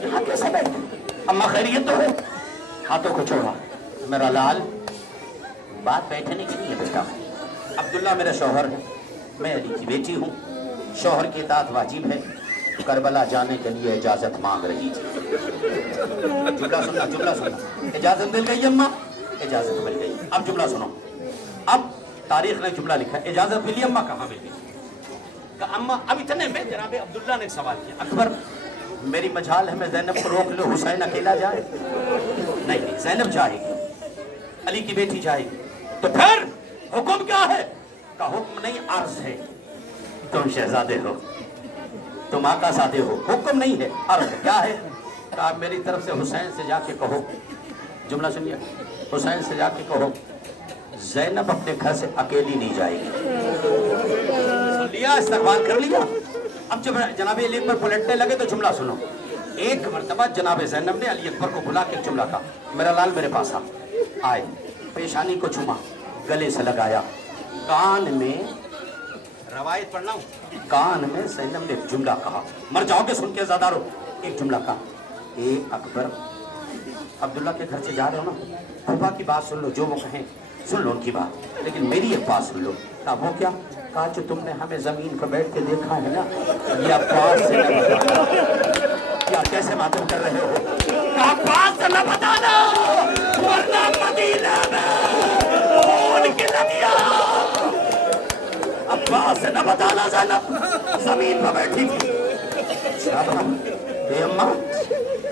یہاں کیسے بیٹھی؟ اماں خیریت تو ہے؟ ہاتھوں کو چھوڑا. میرا لال بات بیٹھنے کی نہیں ہے بیٹا. عبداللہ میرا شوہر ہے, میں علی کی بیٹی ہوں. شوہر کی اطاعت واجب ہے. کربلا جانے کے لیے اجازت مانگ رہی تھی. جملہ سننا. اجازت مل گئی اماں, اجازت مل گئی. اب جملہ سنو. اب تاریخ نے جملہ لکھا, اجازت ملی. اماں کہاں ملی؟ کہ اماں اب اتنے میں جناب عبداللہ نے ایک سوال کیا, اکبر میری مجال ہے میں زینب کو روک لوں, حسین اکیلا جائے؟ نہیں, زینب جائے گی, علی کی بیٹی جائے گی. تو پھر حکم کیا ہے؟ کہ حکم نہیں عرض ہے. تم شہزادے ہو, تم آقا زادے ہو, حکم نہیں ہے عرض. کیا ہے؟ کہ آپ میری طرف سے حسین سے جا کے کہو. جملہ سنیے, حسین سے جا کے کہو زینب اپنے گھر سے اکیلی نہیں جائے گی. سن لیا, استقبال کر لیا. اب جب جناب علی اکبر پلٹنے لگے تو جملہ سنو. ایک مرتبہ جناب زینب نے علی اکبر کو بلا کے جملہ کہا, میرا لال میرے پاس آئے. پیشانی کو چوما, گلے سے لگایا, کان میں, روایت پڑھنا ہوں, کان میں زینب نے ایک جملہ کہا. مر جاؤ گے سن کے زیادہ رو. ایک جملہ کہا, اے اکبر عبداللہ کے گھر سے جا رہے ہو نا, پھوپھا کی بات سن لو, جو وہ کہیں سن لو ان کی بات, لیکن میری ایک بات سن لو. کہا وہ کیا؟ کہا جو تم نے ہمیں زمین پر بیٹھ کے دیکھا ہے نا, یہ عباس سے نہ بتانا. کیا کیسے ماتم کر رہے ہو؟ کہا عباس سے نہ بتانا, ورنہ مدینہ میں خون کی ندیاں. عباس سے نہ بتانا زینب زمین پر بیٹھی تھی. اے اماں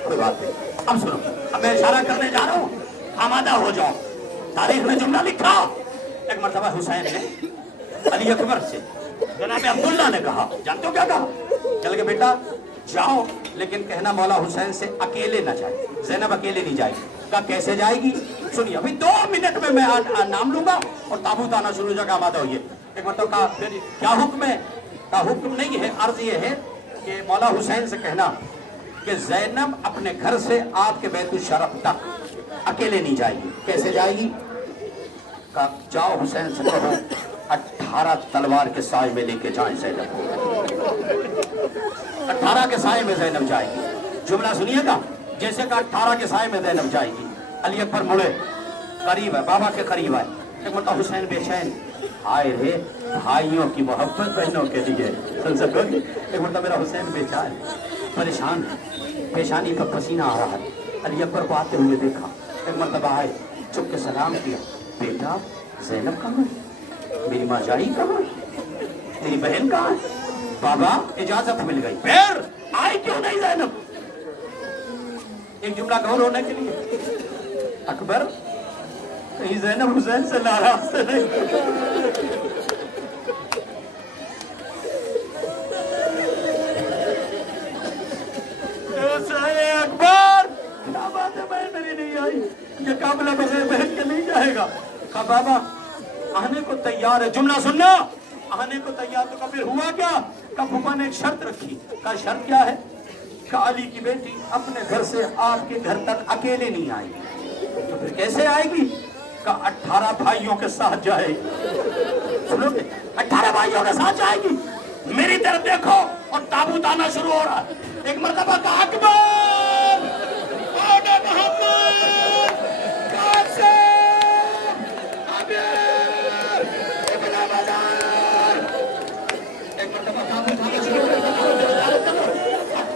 کوئی بات نہیں, اب سنو, اب میں اشارہ کرنے جا رہا ہوں, آمادہ ہو جاؤ. تاریخ میں جملہ لکھا, ایک مرتبہ حسین نے علی اکبر سے جناب عبداللہ نے کہا, جانتے ہو کیا کہا؟ چل کے بیٹا جاؤ, لیکن کہنا مولا حسین سے اکیلے نہ جائے, زینب اکیلے نہیں جائے گی. کہا کیسے جائے گی؟ سنیے, ابھی 2 منٹ میں نام لوں گا اور تابوت آنا شروع ہو جائے گا, آمادہ ہوئیے. ایک مرتبہ کہا پھر کیا حکم ہے؟ کہا حکم نہیں ہے, عرض یہ ہے کہ مولا حسین سے کہنا کہ زینب اپنے گھر سے آپ کے بیت الشرف تک اکیلے نہیں جائے گی. کیسے جائے گی؟ کہا جاؤ حسین سے کہو 18 تلوار کے سائے میں لے کے جائیں زینب کو. 18 کے سائے میں زینب جائے گی. جملہ سنیے گا, جیسے کہ 18 کے سائے میں زینب جائے گی. علی اکبر مڑے, قریب ہے, بابا کے قریب آئے. ایک مرتبہ حسین بے چین, آئے رے بھائیوں کی محبت بہنوں کے لیے, سن سکو گے. ایک مرتبہ میرا حسین بے چین پریشان, پیشانی پر پسینہ آ رہا ہے. علی اکبر کو آتے ہوئے دیکھا, ایک مرتبہ آئے, چپ کے سلام کیا, بیٹا زینب کہاں ہے؟ میری ماں جائی کہاں ہے؟ تیری بہن کہاں ہے؟ بابا اجازت مل گئی. پھر آئی کیوں نہیں زینب؟ ایک جملہ کہو رونے کے لیے, اکبر کہیں زینب حسین سے ناراض سے نہیں. اکبر کیا بات ہے, بہن میری نہیں آئی, یہ قابلہ بغیر بہن کے نہیں جائے گا. کہا بابا آنے کو تیار ہے. جملہ سننا, آنے کو تیار. تو پھر ہوا کیا؟ کہا پھوپھا نے ایک شرط رکھی. کہا شرط کیا ہے؟ کہا علی کی بیٹی اپنے گھر سے آپ کے گھر تک اکیلے نہیں آئے گی. تو پھر کیسے آئے گی؟ کہا 18 بھائیوں کے ساتھ جائے گی. سنو گے, 18 بھائیوں کے ساتھ جائے گی. میری طرف دیکھو, اور تابوت آنا شروع ہو رہا ہے. ایک مرتبہ کہا اکبر آؤ محمد قاسم امیر ابن بازار. ایک مرتبہ تابوت آنا شروع ہو رہا ہے.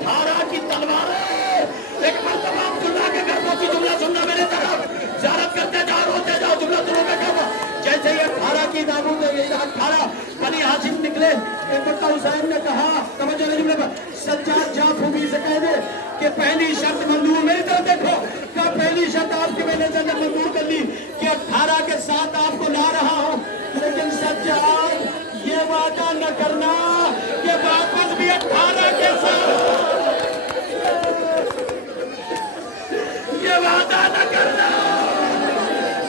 18 کی تلواریں. ایک مرتبہ عبداللہ کے گھر پہنچی. جملہ سننا میرے طرف, زیارت کرتے جاؤ, روتے جاؤ. جملہ سنو میں کہوں, جیسے یہ 18 کی تابوت ہے, 18 بنی ہاشم نکلے. ایک مرتبہ حسین نے کہا, توجہ نہیں جملے پر, سجاد جا پھوپھی سے کہہ دے کہ پہلی شرط منظور. میری طرف دیکھو, کہ پہلی شرط آپ کے میں نے منظور کر لی کہ 18 کے ساتھ آپ کو لا رہا ہوں, لیکن سجاد یہ وعدہ نہ کرنا کہ واپس بھی 18 کے ساتھ, یہ وعدہ نہ کرنا.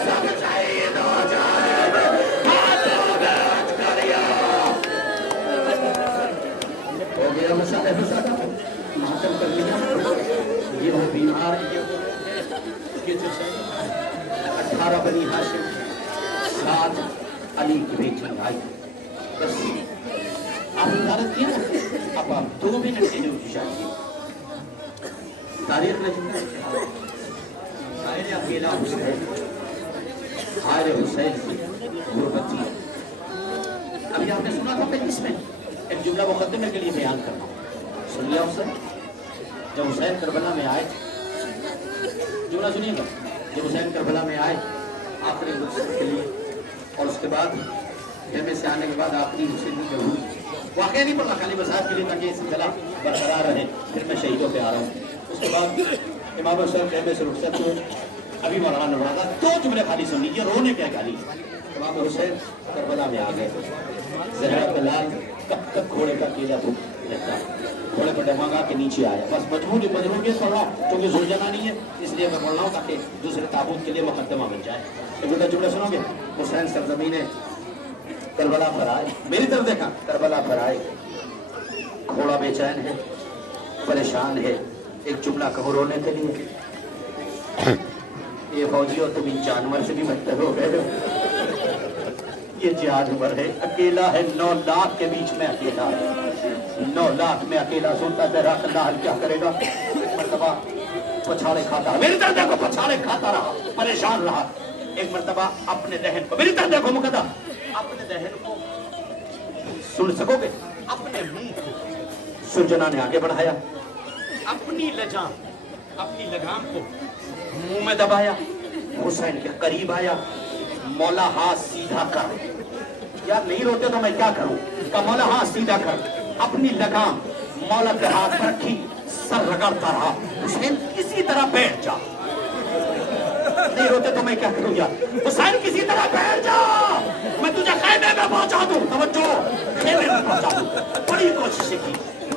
سب شہید ہو جائے, ہاتھوں میں ہاتھ کریا. ہو گیا مسئلہ ماتم کر لیا. یہ وہ بیمار, یہ جو 18 بنی ہاشم ساتھ علی کی بیٹی آئی. بس آپ عبادت کیا نا, اب آپ 2 منٹ کے لیے اٹھ جائیے. تاریخ نے جملہ شاعر اکیلا حسین, حائر حسین کی غربت تھی. ابھی آپ نے سنا تھا کہ اس میں ایک جملہ مقدمے کے لیے بیان کرنا. سن لیا حسین جب حسین کربلا میں آئے, جملہ سنیے گا, جب حسین کربلا میں آئے آخری رخصت کے لیے, اور اس کے بعد خیمے سے آنے کے بعد آخری حسین جب ہوئی, واقعہ نہیں پڑھا, خالی وضاحت کے لیے تاکہ اس گلا برقرار رہے. پھر میں شہیدوں پہ آ رہا ہوں. اس کے بعد امام حسین خیمے سے رخصت ہوئے, ابھی مولانا نوازا 2 جملے خالی سن لیجیے, رونے کیا گالی. امام حسین کربلا میں آ گئے. زہرا بلال کب تک گھوڑے کا کیلا بھوک رہتا, گھوڑے پر ڈمانگا کے نیچے آیا. بس مجبور پڑھ رہا ہوں کیونکہ زلجھنا نہیں ہے, اس لیے میں پڑھ رہا ہوں تاکہ دوسرے تابوت کے لیے مقدمہ بن جائے. ایک جملہ سنو گے, حسین سرزمین کربلا پر آئے. میری طرف دیکھا, کربلا پر آئے, گھوڑا بے چین ہے, پریشان ہے. ایک جملہ کہو رونے کے لیے, یہ فوجی ہو تم ان جانور سے بھی بدتر ہو گئے. یہ جانور ہے, اکیلا ہے, 9 لاکھ کے بیچ میں اکیلا ہے, 9 لاکھ میں اکیلا سنتا ہے. راک اللہ کیا کرے گا. مرتبہ पछाड़े खाता रहा, मेरी तरफ देखो पछाड़े खाता रहा, परेशान रहा। एक मर्तबा अपने दहन को, मेरी तरफ देखो मुकद्दर, अपने दहन को सुन सकोगे, अपने मुंह को सुरजना ने आगे बढ़ाया, अपनी लगाम को मुंह में दबाया, हुसैन के करीब आया, मौला हाथ सीधा कर, यार नहीं रोते तो मैं क्या करूं, का मौला हाथ सीधा कर, अपनी लगाम मौला के हाथ पर रखी, सर रगड़ता रहा, हुसैन किसी तरह बैठ जा, नहीं रोते तो मैं क्या करूं यार, हुसैन किसी तरह बैठ जा, मैं तुझे खैमे में पहुंचा दूं, तवज्जो, खैमे में पहुंचा दूं, बड़ी कोशिशें की,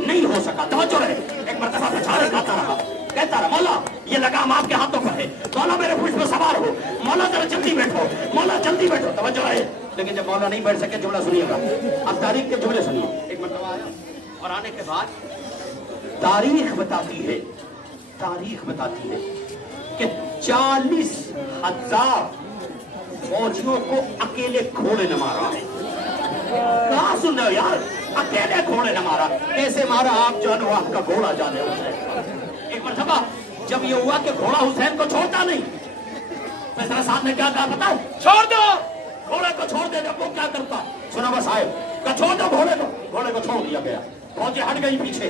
नहीं हो सका, तवज्जो रहे, एक मर्तबा पछाड़े खाता रहा, कहता रहा मौला ये लगाम आपके हाथों पर है, मौला मेरे पुष्प में सवार हो, मौला जरा जल्दी बैठो, मौला जल्दी बैठो, तवज्जो रहे। लेकिन जब मौला नहीं बैठ सके, जुमला सुनिएगा, अब तारीख के जुमले सुनिए। एक मर्तबा आया और आने के बाद तारीख बताती है कि 40,000 फौजियों को अकेले घोड़े न मारा है। कहाँ सुन रहे हो यार, अकेले घोड़े न मारा, कैसे मारा आप जानो, आपका घोड़ा जाने हुसैन। एक मर्तबा जब ये हुआ कि घोड़ा हुसैन को छोड़ता नहीं, फैसला साहब ने क्या कहा पता है, छोड़ दो घोड़े को, छोड़ दे। जब वो क्या करता सुना बस साहब का, छोड़ दो घोड़े को छोड़ दिया गया, फौजी हट गई पीछे।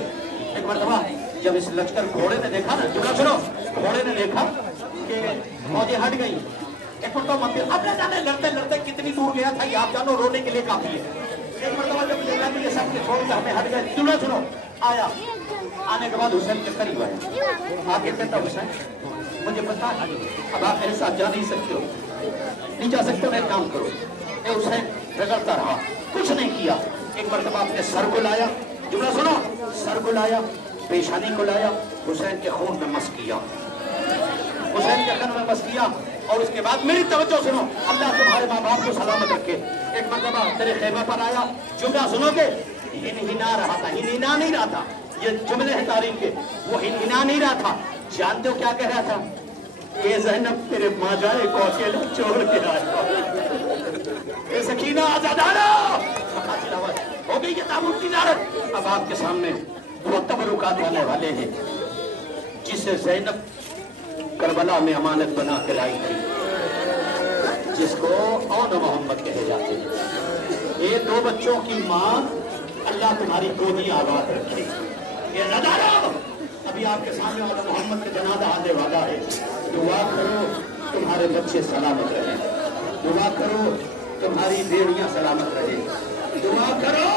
एक मर्तबा जब इस लश्कर घोड़े ने देखा ना, जुमला सुनो, घोड़े ने देखा कि फौजी हट गई, एक मर्तबा मंदिर अपने जाने लड़ते लड़ते कितनी दूर गया था ये आप जानो, रोने के लिए काफी है। एक मर्तबा जब देखा कि ये सब छोड़ के हमें हट गए, जुमला सुनो, आया, आने के बाद हुसैन के करीब आया, आके कहता हुसैन मुझे पता है अब आप मेरे साथ जा नहीं सकते हो, नहीं जा सकते हो, एक काम करो। ये हुसैन रगड़ता रहा, कुछ नहीं किया। एक मर्तबा अपने सर को लाया, जुमला सुनो, सर को लाया, पेशानी को लाया, हुसैन के खून में मस किया, हुसैन के खून में मस किया। और उसके बाद मेरी तवज्जो सुनो, अल्लाह तुम्हारे माँ बाप को सलामत रखे। एक मर्तबा तेरे खेमे पर आया, जुमला सुनोगे, हिना रहा था, हिना नहीं रहा था, ये जुमले हैं तारीख के, वो हिना नहीं रहा था। जानते हो क्या कह रहा था, ये ज़ैनब तेरे माँ जाए को अकेला छोड़ के आया, ये सकीना आज़ादाना, हो गई ये ताबूत की ज़ियारत। अब आपके सामने वो तबरुकात आने वाले हैं जिसे ज़ैनब करबला में अमानत बना के लाई थी, जिसको औन मोहम्मद कहे जाते हैं। ये 2 बच्चों की माँ, अल्लाह तुम्हारी गोदी आबाद रखे। ये नज़ारा अभी आपके सामने औन मोहम्मद का जनाजा आने वाला है। दुआ करो तुम्हारे बच्चे सलामत रहे, दुआ करो तुम्हारी बेड़ियां सलामत रहे, दुआ करो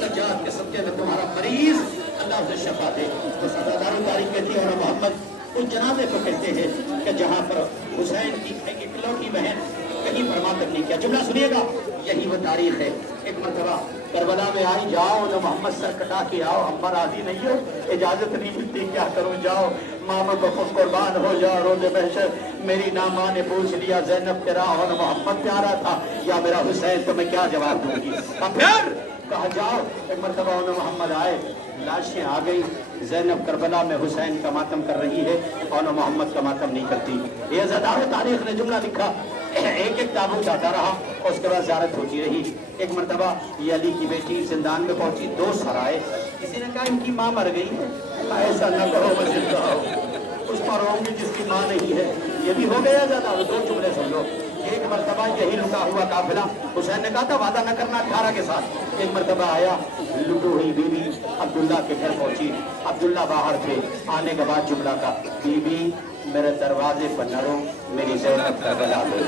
सज्जाद के सब्जे में तुम्हारा मरीज अल्लाह से शफा दे। तो सदादारों तारीख कहती है और मोहम्मद उस जनाजे को कहते हैं कि जहाँ पर हुसैन की एक इकलौती बहन कहीं पर मातम नहीं किया। जुमला सुनिएगा, यही वो तारीख है। एक मरतबा करबला में आई, जाओ न मोहम्मद सर कटा के आओ, अम्मा राजी नहीं हो, इजाजत नहीं मिलती, क्या करूँ, जाओ मामा को कुर्बान हो जाओ, रोज़े महशर मेरी ना माँ ने पूछ लिया ज़ैनब तेरा और मोहम्मद प्यारा था या मेरा हुसैन, तो मैं क्या जवाब दूंगी। अब फिर कहा जाओ। एक मरतबा उन्हें मोहम्मद आए, लाशें आ गई, ज़ैनब करबला में हुसैन का मातम कर रही है और मोहम्मद का मातम नहीं करती। ये ज़दार तारीख ने जुमला लिखा, एक एक ताबूत आता रहा और उसके बाद ज़ियारत होती रही। एक मरतबा ये अली की बेटी जिंदान में पहुंची, 2 सराय, किसी ने कहा इनकी माँ मर गई है, ऐसा न कहो मैं जिंदा हूँ, उस पर होंगी जिसकी माँ नहीं है, ये भी हो गया ज़्यादा। 2 जुमले सुन लो। एक मरतबा यही लुटा हुआ काफिला, हुसैन ने कहा था वादा न करना 18 के साथ। एक मरतबा आया, लुटू हुई बीबी अब्दुल्ला के घर पहुंची, अब्दुल्ला बाहर थे। आने के बाद जुमला का, बीबी मेरे दरवाजे पर न रो, मेरी ज़ैनब करबला में,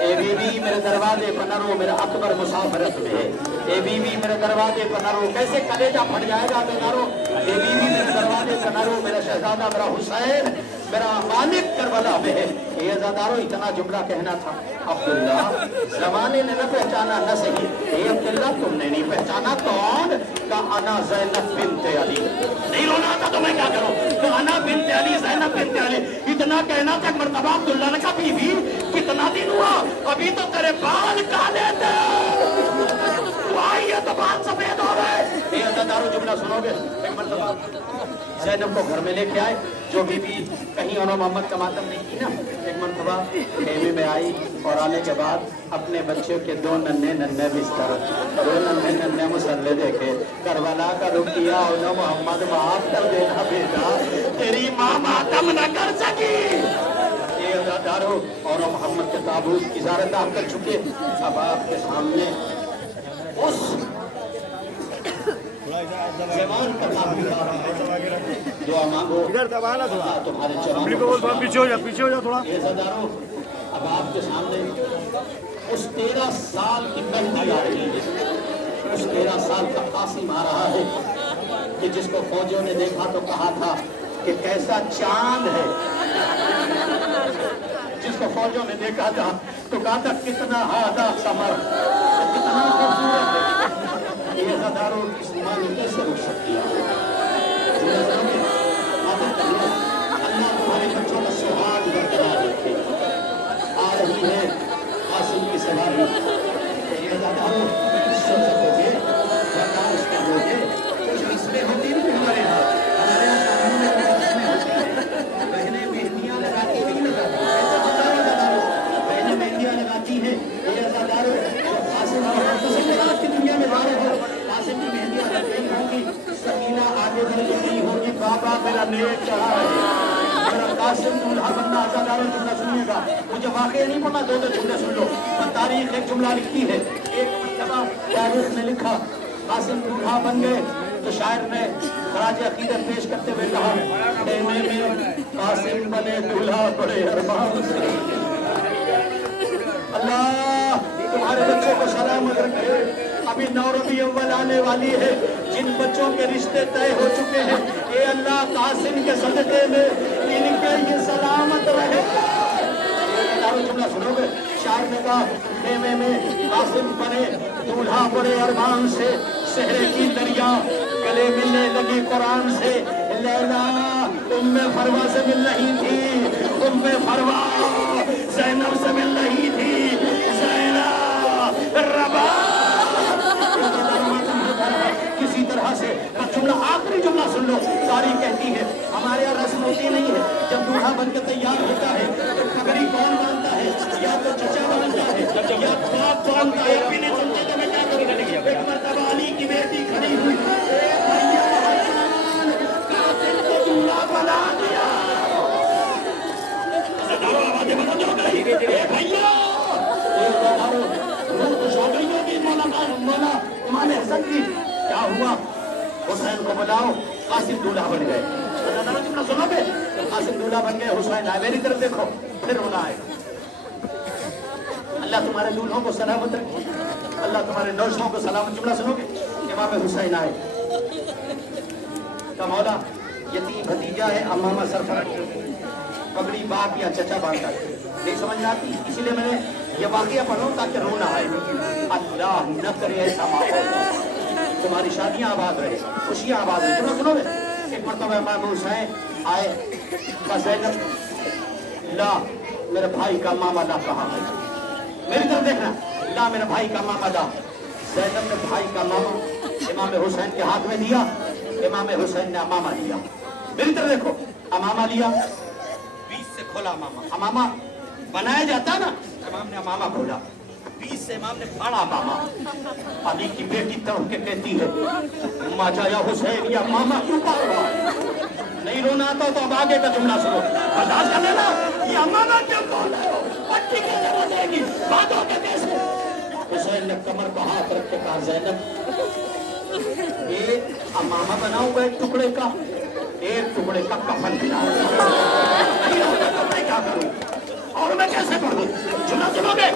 ए बीबी मेरे दरवाजे पर न रो, मेरा अकबर मुसाफरत में है, ए बीबी मेरे दरवाजे पर न रो, कैसे कलेजा फट जाएगा तो न रो, ए बीबी मेरे दरवाजे पर न रो, मेरा शहजादा मेरा हुसैन मेरा मालिक करबला में है। ये ज़दारो इतना जुमला कहना था। अब्दुल्ला ज़माने ने न पहचाना, न सही, ये अब्दुल्ला तुमने नहीं पहचाना, कौन? का अना ज़ैनब बिन्ते अली। नहीं रोना था तो मैं क्या करूं, तो अना बिन्ते अली, ज़ैनब बिन्ते अली, इतना कहना था। मरतबा अब्दुल्ला ने कहा बीबी कितना दिन हुआ, अभी तो तेरे बाल काले थे, आइए तो बाल सफेद हो गए। ये अदादारों जुमला सुनोगे। एक मरतबा ज़ैनब को घर में लेके आए, जो बीबी कहीं और मोहम्मद का मातम नहीं की ना। एक मरतबा खेमे में आई और आने के बाद अपने बच्चे के दो नन्हे नन्हे बिस्तर, दो नन्हे नन्हे मुसल्ले देखे। करबला का रुकिया और मोहम्मद माफ कर देना बेटा, तेरी माँ मातम न कर सकी। ये अदादारों और मोहम्मद के ताबूत की ज़ियारत आप कर चुके। अब आपके सामने उस जवान का नाम दुआ मांगो। इधर दबाना थोड़ा, तुम्हारे पीछे हो जा, पीछे हो जा थोड़ा। ये अदादारों अब आपके सामने उस 13 साल की मेहंदी आ रही है, उस 13 साल का कासिम आ रहा है कि जिसको फौजियों ने देखा तो कहा था कि कैसा चांद है। जिसको फौजियों ने देखा था तो कहा था कितना हादा कमर, कितना खूबसूरत है। ये हजारों की सीमा में कैसे रुक सकती है? अल्लाह तुम्हारे बच्चों का सुहाग बरकरार रखे। आ रही है कासिम की सवारी। ये हजारों सुन सकोगे, बर्दाश्त करोगे। कुछ रस्में होती नहीं हमारे यहाँ, हमारे यहाँ कानून में कुछ रस्में होती हैं। बहनें मेहंदियाँ लगाती नहीं लगाती, बहनें मेहंदियाँ लगाती हैं। ये हजारों की दुनिया में जा रहे हो, कासिम की मेहंदियाँ लग गई होंगी, सकीना आगे बढ़ गई होगी। बाबा मेरा नेक कहा है, मेरा कासिम दूल्हा बनना। हजारों जुमला सुनिएगा, मुझे वाकई नहीं पढ़ना, दो जुमले सुन लो। तारीख एक जुमला लिखती है, एक मरतबा तारीख में लिखा कासिम दूल्हा बन गए तो शायर ने खराज अकीदत पेश करते हुए कहा, खेमे में कासिम बने दूल्हा बड़े अरमान से। अल्लाह तुम्हारे बच्चों को सलामत रखे। अभी 9 रबीउल अव्वल आने वाली है, जिन बच्चों के रिश्ते तय हो चुके हैं, ये अल्लाह कासिम के सदक़े में इनके ये सलामत रहे। जुमला सुनोगे, शायर ने कहा खेमे में कासिम बने दूल्हा बड़े अरमान से, सहरे की दरिया गले मिलने लगी कुरान से। लैला उम्मे फरवा से मिल रही थी, उम्मे फरवा ज़ैनब से मिल रही थी, ज़ैनब रबा किसी तरह से। जुमला आखिरी जुमला सुन लो, सारी कहती है हमारे यहाँ रस्म होती नहीं है, जब दूल्हा बनकर तैयार होता है तो पगड़ी कौन बांधता है, या तो चचा बांधता है या बाप बांधता है। भी नहीं सुनते तो मैं क्या करूँ। एक मरतबा अली की बेटी खड़ी हुई, कासिम को दूल्हा बना दिया। भैया माने हसन की क्या हुआ? हुसैन को बुलाओ, कासिम दूल्हा बन गए। जुमला सुनोगे, कासिम दूल्हा बन गए, हुसैन आए। मेरी तरफ देखो, फिर रोना आएगा। अल्लाह तुम्हारे दूल्हों को सलामत रखे, अल्लाह तुम्हारे नौशों को सलामत। जुमला सुनोगे, इमाम हुसैन आए का मौला यतीम भतीजा है, अम्मामा सरफराज पगड़ी बाप या चचा बांधता है, नहीं समझ में आती, इसीलिए मैंने ये वाकया पढ़ो ताकि रोना आए। अल्लाह न करे ऐसा माहौल, तुम्हारी शादियां आबाद रहे, खुशियां आबाद रहे। तुम सुनोगे, एक मरतबा इमाम हुसैन आए, ज़ैनब ला मेरे भाई का मामा ला कहाँ है? मेरी तरफ देखना, ला मेरे भाई का मामा ला। ज़ैनब ने भाई का मामा इमाम हुसैन के हाथ में दिया, इमाम हुसैन ने अमामा लिया। मेरी तरफ देखो, अमामा लिया, बीच से खोला अमामा। अमामा बनाया जाता ना, इमाम ने अमामा खोला, बीच से इमाम ने फाड़ा अमामा। अली की बेटी तड़प के कहती है, माचा या हुसैन या मामा क्यों पाड़ा? नहीं रोना आता तो अब आगे का जुमला सुनो, बर्दाश्त कर लेना। ये अमामा क्यों बोल रहे हो? पट्टी की जरूरत देगी, बातों के कैसे? हुसैन ने कमर पर हाथ रख के कहा, ज़ैनब ये अमामा बनाऊंगा एक टुकड़े का, एक टुकड़े का कफन बनाऊं। तो मैं क्या करूं और मैं कैसे पढ़ूं? जुमला सुनोगे,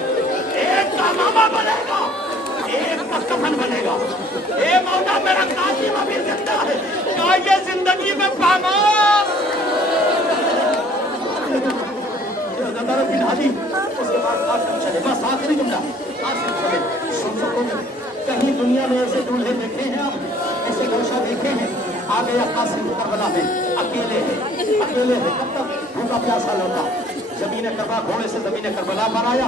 एक का अमामा बनेगा, एक का कफन बनेगा। ए मौला मेरा कासिम अभी जिंदा है, क्या ये जिंदगी में पामाल? उसके बाद कासिम चले, बस आखिरी जुमला, कासिम चले। सुन सकोगे, कहीं दुनिया में ऐसे दूल्हे देखे हैं आप, ऐसे नौशा देखे हैं? आ गया कासिम करबला में, अकेले है, कब तक भूखा प्यासा लौटा, जमीन करबला घोड़े से जमीन करबला पर आया,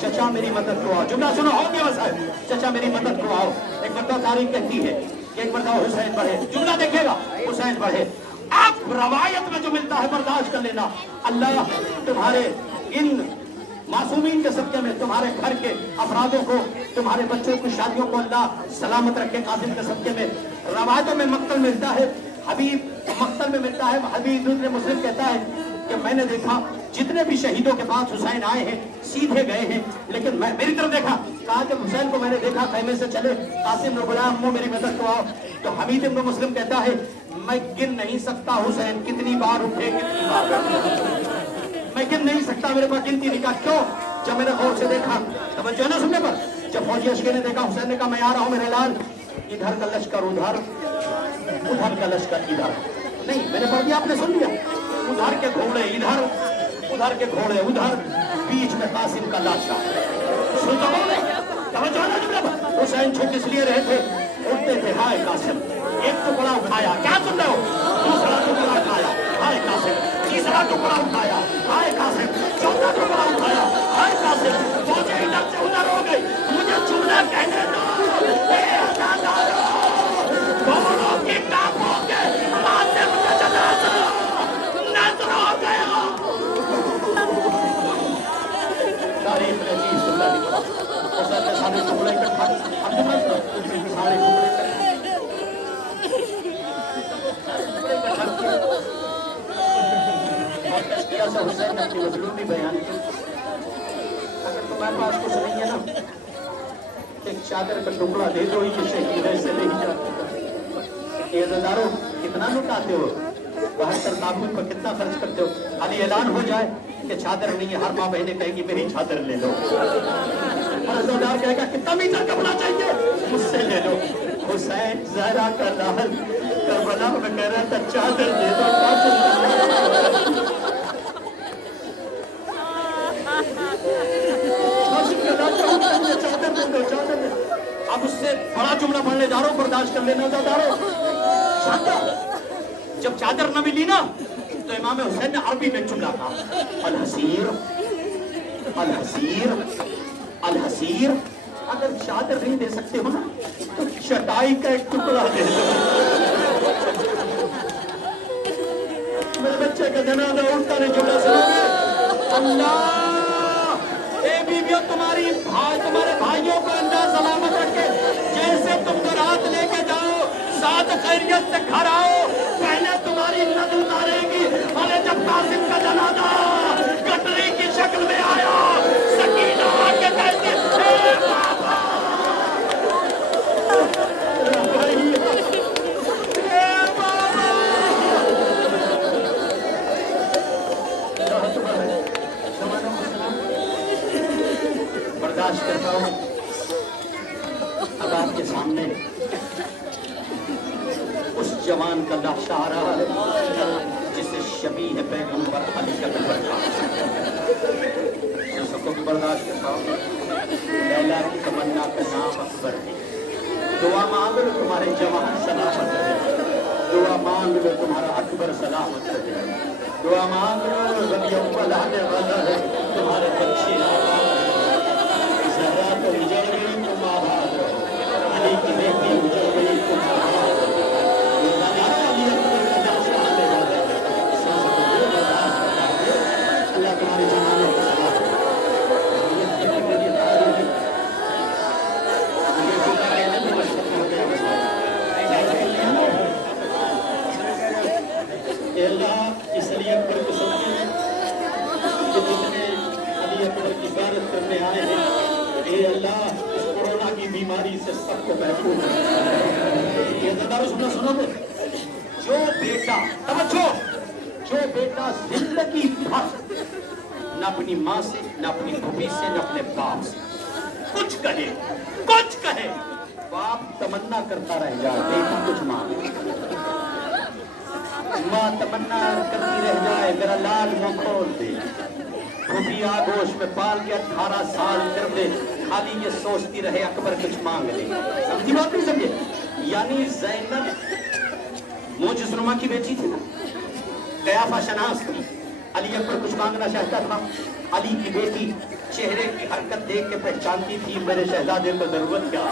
چچا میری مدد کو آؤ. جملہ سنو, ہو گیا وسائل. چچا میری مدد کو آؤ. ایک مرتبہ تاریخ کہتی ہے کہ ایک مرتبہ حسین بڑھے. جملہ دیکھے گا, حسین بڑھے. اب روایت میں جو ملتا ہے برداشت کر لینا. اللہ تمہارے ان معصومین کے صدقے میں, تمہارے گھر کے افرادوں کو, تمہارے بچوں کی شادیوں کو اللہ سلامت رکھے. قاسم کے صدقے میں روایتوں میں مقتل ملتا ہے. حبیب مقتل میں ملتا ہے. حبیب دوسرے مسلم کہتا ہے کہ میں نے دیکھا جتنے بھی شہیدوں کے پاس حسین آئے ہیں سیدھے گئے ہیں, لیکن میں میری طرف دیکھا. کہا جب حسین کو میں نے دیکھا خیمے سے چلے, قاسم نے بلایا امو میری مدد کو آؤ. تو حمید ابن مسلم کہتا ہے میں گن نہیں سکتا حسین کتنی بار اٹھے کتنی بار بیٹھے. میں گن نہیں سکتا, میرے پاس گنتی نہیں. کہا کیوں؟ جب میں نے غور سے دیکھا, توجہ نہ سننے پر, جب فوجی اشکے نے دیکھا حسین نے کہا میں آ رہا ہوں میرے لال. ادھر کا لشکر ادھر, ادھر کا لشکر ادھر. نہیں میں نے پڑھ دیا, آپ نے سن لیا. ادھر کے گھوڑے ادھر, ادھر کے گھوڑے ادھر, بیچ میں قاسم کا لاشا. سنتا ہوں نہیں, توجہ نہ جملے پر. حسین چھپ اس لیے رہے تھے, اٹھتے تھے ہائے قاسم. ایک ٹکڑا اٹھایا, کیا سن رہے ہو؟ دوسرا ٹکڑا اٹھایا, ہائے قاسم. تیسرا ٹکڑا اٹھایا, ہائے قاسم. چوتھا ٹکڑا اٹھایا, ہائے قاسم. فوجیں ادھر سے ادھر ہو گئی. مجھے جملہ کہنے دو. اے عزادارو, دونوں کی ٹانگوں کے قاسم کا جنازہ نظر ہو گیا. تاریخ میں چیز سننا نہیں پڑا. حسین نے سارے ٹکڑے اکٹھا, اب جملہ سنو, سارے ٹکڑے حسین نے اپنی مظلومی بیان کی. اگر تمہارے پاس کچھ نہیں ہے نا, ایک چادر کا ٹکڑا دے دو, یہ شہید ایسے نہیں جاتے. یہ عزادارو کتنا لٹاتے ہو, 72 تابوت پر کتنا خرچ کرتے ہو. خالی اعلان ہو جائے کہ چادر نہیں ہے, ہر ماں بہنیں کہیں گی میری چادر لے لو. اور عزادار کہے گا کتنا میٹر کپڑا چاہیے, مجھ سے لے لو. حسین زہرا کا لال کربلا میں کہہ رہا تھا چادر دے دو. اب اس سے بڑا جملہ پڑھنے جا رہا ہوں, برداشت کر لینا چاہتا ہوں. جب چادر نہ ملی نا تو امام حسین نے عربی میں جملہ کہا, الحسیر الحسیر الحسیر. اگر چادر نہیں دے سکتے ہو نا تو چٹائی کا ایک ٹکڑا دے دو. میرے بچے کا جنازہ اٹھتا نہیں. جملہ سنو گے, اللہ اے بیویوں تمہارے بھائیوں کو اللہ سلامت رکھے. جیسے تم برات لے کے جاؤ, ساتھ خیریت سے گھر آؤ. پہلے تمہاری نظر اتارے گی. اور جب قاسم کا جنازہ کٹری کی شکل میں آیا, سکینہ آ کے کہتی اے بابا, اے بابا. برداشت کرتا ہوں. اب آپ کے سامنے اس جوان کا لاشا آ رہا ہے جسے شبیہ ہے پیغمبر علی کا برداشت کرتا ہوں. لیلا کی تمنا کا نام اکبر ہے. دعا مانگ لو تمہارے جوان سلامت رہے. دعا مانگ لو تمہارا اکبر سلامت رہے. دعا مانگ لو ربیع اول آنے والا ہے, تمہارے بچے زہرا تو اجڑ گئی تم آباد رہو. علی کی بیٹی اجڑ گئی تم آباد رہو. اللہ تمہاری جانوں کو سلام. اللہ اس علی اکبر کو سمجھے کہ جتنے علی اکبر کی زیارت کرنے آئے ہیں, اے اللہ اس کورونا کی بیماری سے سب کو محفوظ رکھے. یہ زدارو سنو گے, جو بیٹا توجہ, جو بیٹا زندگی بھر نہ اپنی ماں سے, نہ اپنی بھوبی سے, نہ اپنے باپ سے کچھ کہے, باپ تمنا کرتا رہ جائے بیٹی کچھ مانگے, ماں تمنا کرتی رہ جائے میرا لال منہ کھول دے, بھوبی آگوش میں پال کے 18 سال کر دے, خالی یہ سوچتی رہے اکبر کچھ مانگ لے. سمجھی بات نہیں سمجھے؟ یعنی زینب موجز نما کی بیٹی تھی نا, قیافہ شناس تھی, अली अकबर कुछ मांगना चाहता था। अली की बेटी चेहरे की हरकत देख के पहचानती थी मेरे शहजादे को जरूरत क्या।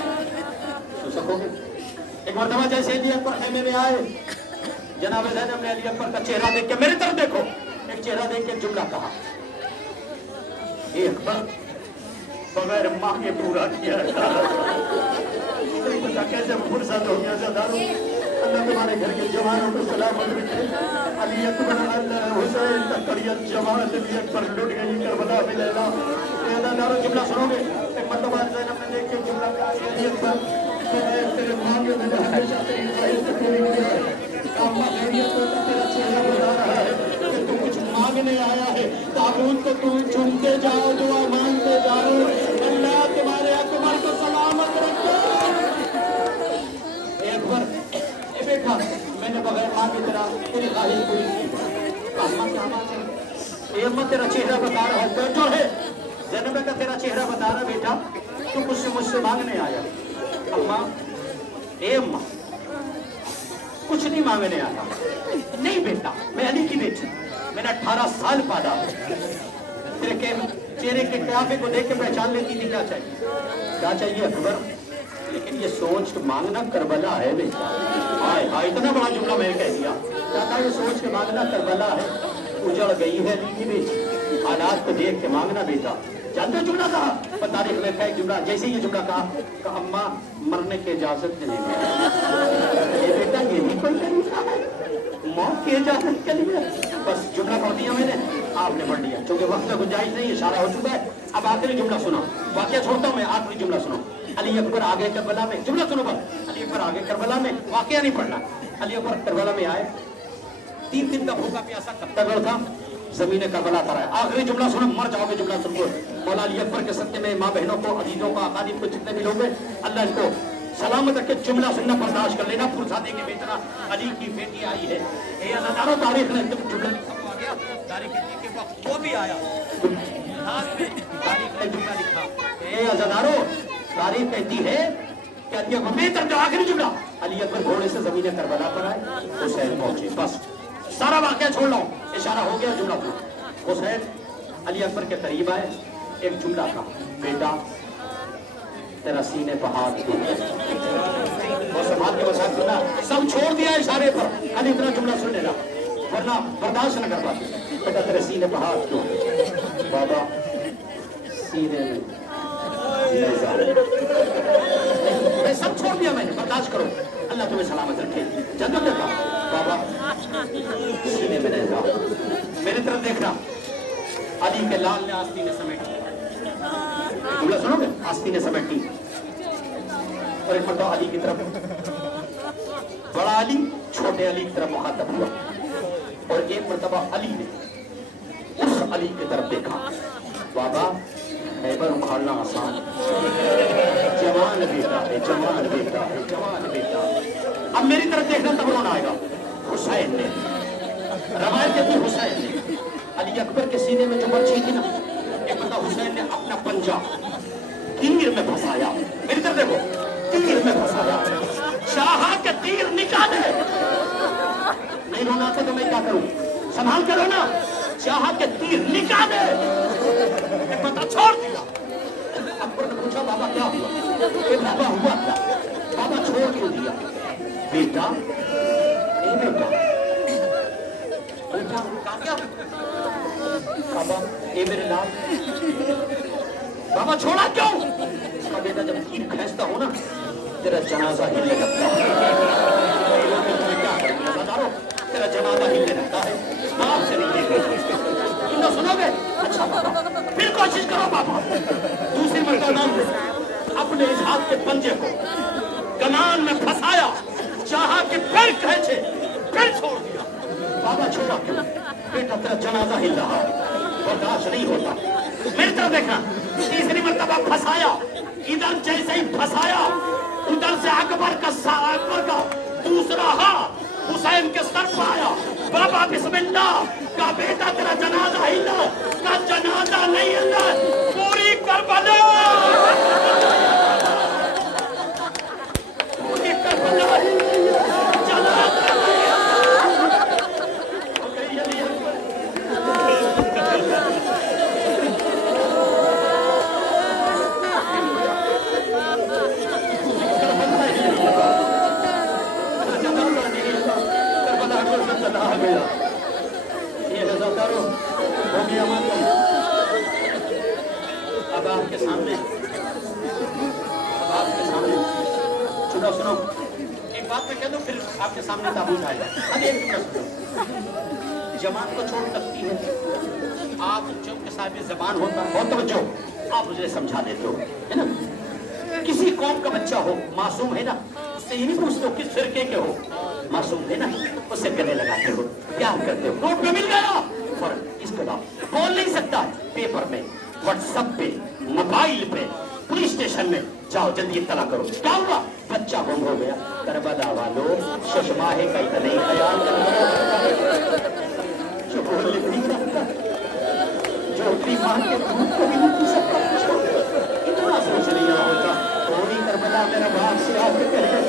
तो सकोगे एक मरतबा जैसे अली अकबर खेमे में आए, जनाब ज़ैनब ने अली अकबर का चेहरा देख के, मेरी तरफ देखो, एक चेहरा देख के जुमला कहा, ये अकबर बगैर माँ के पूरा किया कैसे फुर्सत हो गया ज़दारो। अल्लाह तुम्हारे घर के जवानों को सलामत रखे। अली अकबर हुसैन तकड़ियत जवान अली अकबर लुट गई करबला में लैला। ये ज़दारो जुमला सुनोगे। एक मर्तबा ज़ैनब ने देख के जुमला कहा, अली अकबर तेरे मांगे में हमेशा तेरी ख्वाहिश पूरी हुई है। अम्मा खैरियत को तेरा चेहरा बता रहा है कि तू कुछ मांगने आया है। ताबूत को तू चुनते जाओ, दुआ मांगते जाओ, अल्लाह तुम्हारे अकबर को सलामत रखे। एक बार बेटा मैंने बगैर माँ की तरह तेरी ख्वाहिश पूरी की। अम्मा क्या बात है? अम्मा तेरा चेहरा बता रहा है, जो है ज़ैनब का तेरा चेहरा बता रहा बेटा, तू मुझसे मांगने आया। अम्मा अम्मा कुछ नहीं मांगने आया। नहीं बेटा, मैं अली की बेटी, मैंने 18 साल पाला। तेरे के चेहरे के क्याफे को देख के पहचान लेती थी क्या चाहिए। क्या चाहिए अकबर? लेकिन ये सोच मांगना करबला है बेटा। हाय हाय, इतना बड़ा जुमला मैंने कह दिया। कहता ये सोच के मांगना करबला है, उजड़ गई है अली की बेटी। हालात को देख के मांगना बेटा। जानते हो जुमला कहा, पर तारीख में लिखा है जुमला, जैसे ये जुमला कहा अम्मा मरने की इजाजत नहीं है। ये बेटा ये भी कोई तरीका है मौत की इजाजत के लिए? बस जुमला पढ़ दिया मैंने, आपने पढ़ लिया। क्योंकि वक्त में गुंजाइश नहीं, इशारा हो चुका है। अब आखिरी जुमला सुनो, वाकया छोड़ता हूँ मैं, आखिरी जुमला सुनो। अली अकबर आगे करबला में, जुमला सुनो बस। अली अकबर आगे करबला में, वाकया नहीं पढ़ना। अली अकबर करबला में आए, 3 दिन का भूखा प्यासा कत्ता था, जमीन करबला था। आखिरी जुमला सुनो, मर जाओगे जुमला सुनको। मौला अली अकबर के सत्य में माँ बहनों को, अजीजों को, अकादीम को जितने भी लोग हैं, अल्लाह इनको सलामत रखे। जुमला सुनना बर्दाश्त कर लेना। फुर्सा देंगे बेचना, अली की बेटी आई है। ये हजारों तारीख ने जुमला लिखा आ गया, तारीख के वक्त वो भी आया, लास्ट में तारीख ने जुमला लिखा। ये हजारों तारीख कहती है कि अली अकबर जो आखिरी जुमला, अली अकबर घोड़े से जमीन करबला पर आए, हुसैन पहुंचे। बस सारा वाकया छोड़ लो, इशारा हो गया, जुमला था। हुसैन अली अकबर के करीब आए, एक जुमला था, बेटा तेरा सीने पर हाथ दो। और संभाल के बसा सुना, सब छोड़ दिया इशारे पर, खाली इतना जुमला सुन लेना, वरना बर्दाश्त न कर पाते। बेटा तेरे सीने पर हाथ दो। बाबा सीने में मैं सब छोड़ दिया मैंने, बर्दाश्त करो, अल्लाह तुम्हें सलामत रखे। जन्नत देखा बाबा सीने में नहीं जाओ, मेरी तरफ देखना। अली के लाल ने आस्तीनें समेटी, जुमला सुनोगे, आस्तीनें समेटी। और एक मरतबा अली की तरफ, बड़ा अली छोटे अली की तरफ मुखातब हुआ। और एक मरतबा अली ने उस अली की तरफ देखा। बाबा खैबर उखाड़ना आसान, जवान बेटा है, जवान बेटा है, जवान बेटा। अब मेरी तरफ देखना तब रोना आएगा। हुसैन ने, रवायत कहती है हुसैन ने अली अकबर के सीने में जो बर्छी थी ना, एक बता हुसैन ने अपना पंजा तीर में फंसाया। मेरी तरफ देखो, तीर में फंसाया, चाहा के तीर निकाले। नहीं रोना तो मैं क्या करूं, संभाल कर रोना। चाहा के तीर निकाले, एक बता छोड़ दिया। अकबर ने पूछा बाबा क्या हुआ? बाबा हुआ क्या? बाबा छोड़ क्यों दिया? बेटा बेटा बेटा क्या? बाबा ये मेरे लाल, बाबा छोड़ा क्यों? उसका बेटा जब तीर खींचता हो ना, तेरा जनाजा हिलने लगता है। तेरा जनाजा हिलने लगता है, बाप से नहीं देखा। तुम सुनोगे? अच्छा बाबा फिर कोशिश करो बाबा। दूसरी मर्तबा अपने इस हाथ के पंजे को कमान में फंसाया, चाहा कि फिर खींचे, फिर छोड़ दिया। बाबा छोड़ा क्यों? बेटा तेरा जनाजा हिल रहा है, बर्दाश्त नहीं होता। मेरी तरफ देखना, तीसरी मर्तबा फंसाया, इधर जैसे ही फंसाया, उधर से अकबर का दूसरा हाथ हुसैन के सर पर आया। बाबा बिस्मिल्लाह का बेटा तेरा जनाजा हिला, का जनाजा नहीं हिला, पूरी करबला, पूरी करबला जनाजा के सामने सुनो एक बात मैं कह दूं, फिर आपके सामने ताबूत आएगा। अब एक मिनट सुनो, जबान को चोट लगती है, आप चुप साहिब जबान होता है, बहुत तवज्जो, आप मुझे समझा देते हो, है ना? किसी कौम का बच्चा हो, मासूम है ना, उससे ये नहीं पूछते हो किस फिरके के हो, मासूम है ना, उससे गले लगाते हो, प्यार करते हो, रोड पे मिल गया फौरन इसके बाद बोल नहीं सकता, पेपर में, व्हाट्सएप पे, मोबाइल पे, पुलिस स्टेशन में जाओ जल्दी इत्तला करो, क्या हुआ? बच्चा गुम हो गया। करबला वालों, शशमाहे का इतना नहीं ख्याल जो बोल नहीं सकता, जो अपनी मां के दूध को भी नहीं पी सकता, इतना सोच लिया होता, थोड़ी करबला मेरा बाप से आके कहे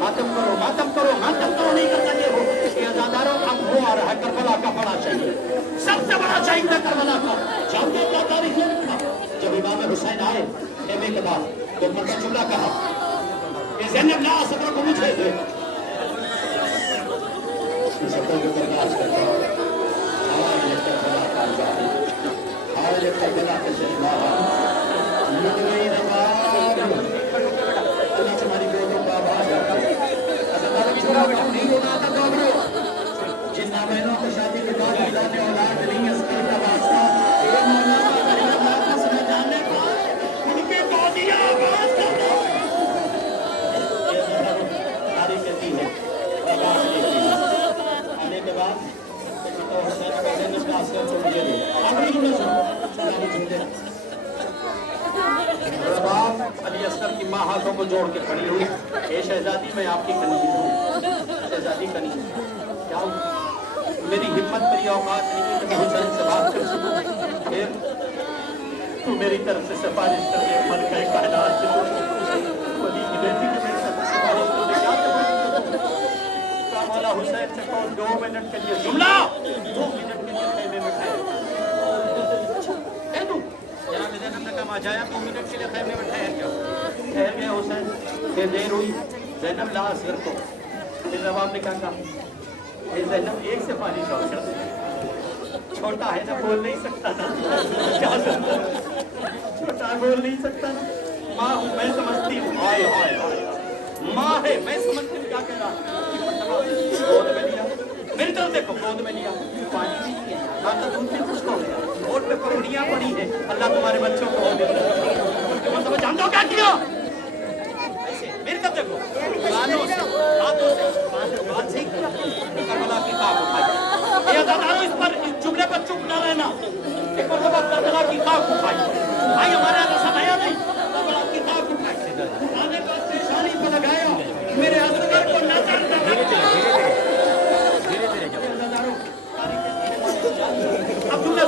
मातम करो, मातम करो, मातम करो, नहीं करता ये हो। ये अज़ादारों, अब वो आ रहा है, करबला का बड़ा चाहिए, सबसे बड़ा चाहिए था करबला का। जानते क्या तारीख है? जब इमाम हुसैन आए खेमे के बाद, तो मक्का जुमला कहा कि ज़ैनब ला सब्र को मुझे दे, सब्र को बर्दाश्त करता हूं, हाय ये करबला का जाहिल, हाय ये करबला का शहंशाह, लुट गई रबाब, अल्लाह तुम्हारी बेटों का आवाज आती है, अज़ादारों की छोड़ा बेटा नहीं रोना था दोनों, जिन नाबैनों को शादी के बाद मिलाने औलाद नहीं है, असकर का वास्ता, ये मौला का करीम वापस न जाने पाए, उनके गोदिया आवाज करना। तारीख कहती है, आवाज लेती है, आने के बाद तो हुसैन का ज़ैनब का असकर को मुझे दे, आखिरी जुमला सुनो, चुनावी जुमले। रबाब अली असगर की माँ हाथों को जोड़ के खड़ी हुई, ए शहजादी मैं आपकी कनीज हूँ, शहजादी कनीज, क्या हूँ? मेरी हिम्मत, मेरी औकात नहीं है कि मैं हुसैन से बात कर सकूं, फिर तू मेरी तरफ से सिफारिश कर दे, मन का एक कायनात वली की बेटी की मेरी तरफ से सिफारिश कर दे, क्या करूं? मौला हुसैन से कहो 2 मिनट के लिए जुमला, 2 मिनट के लिए खेमे में ठहर, कह दूं जनाब ज़ैनब ने कहा जाया 2 मिनट के लिए खेमे में ठहर गया, ठहर गया हुसैन, फिर देर हुई, ज़ैनब ला असगर को, फिर रबाब ने कहा ज़ैनब एक सिफारिश और कर दे, छोटा है ना, बोल नहीं सकता ना, क्या सकता, छोटा बोल नहीं सकता ना, माँ हूँ मैं समझती हूँ, हाय हाय हाय, माँ है मैं समझती हूँ क्या कह रहा, गोद में लिया, मेरी तरफ देखो, गोद में लिया, पानी भी नहीं है, ना तो दूध में कुछ हो गया, गोद पे करोड़ियाँ पड़ी है, अल्लाह तुम्हारे बच्चों को हो दे, मतलब जानते हो क्या किया? ऐसे मेरी तरफ देखो, कानों से, हाथों से, बात सही किया, करबला की खाक उठाई, ये अज़ादारों इस पर, इस जुमले पर चुप न रहना, एक मरतबा करबला की खाक उठाई, भाई हमारे यहाँ ऐसा आया नहीं, करबला की खाक उठाई, आने पर पेशानी पर लगाया, मेरे असगर को नजर न लगा, अब जुमले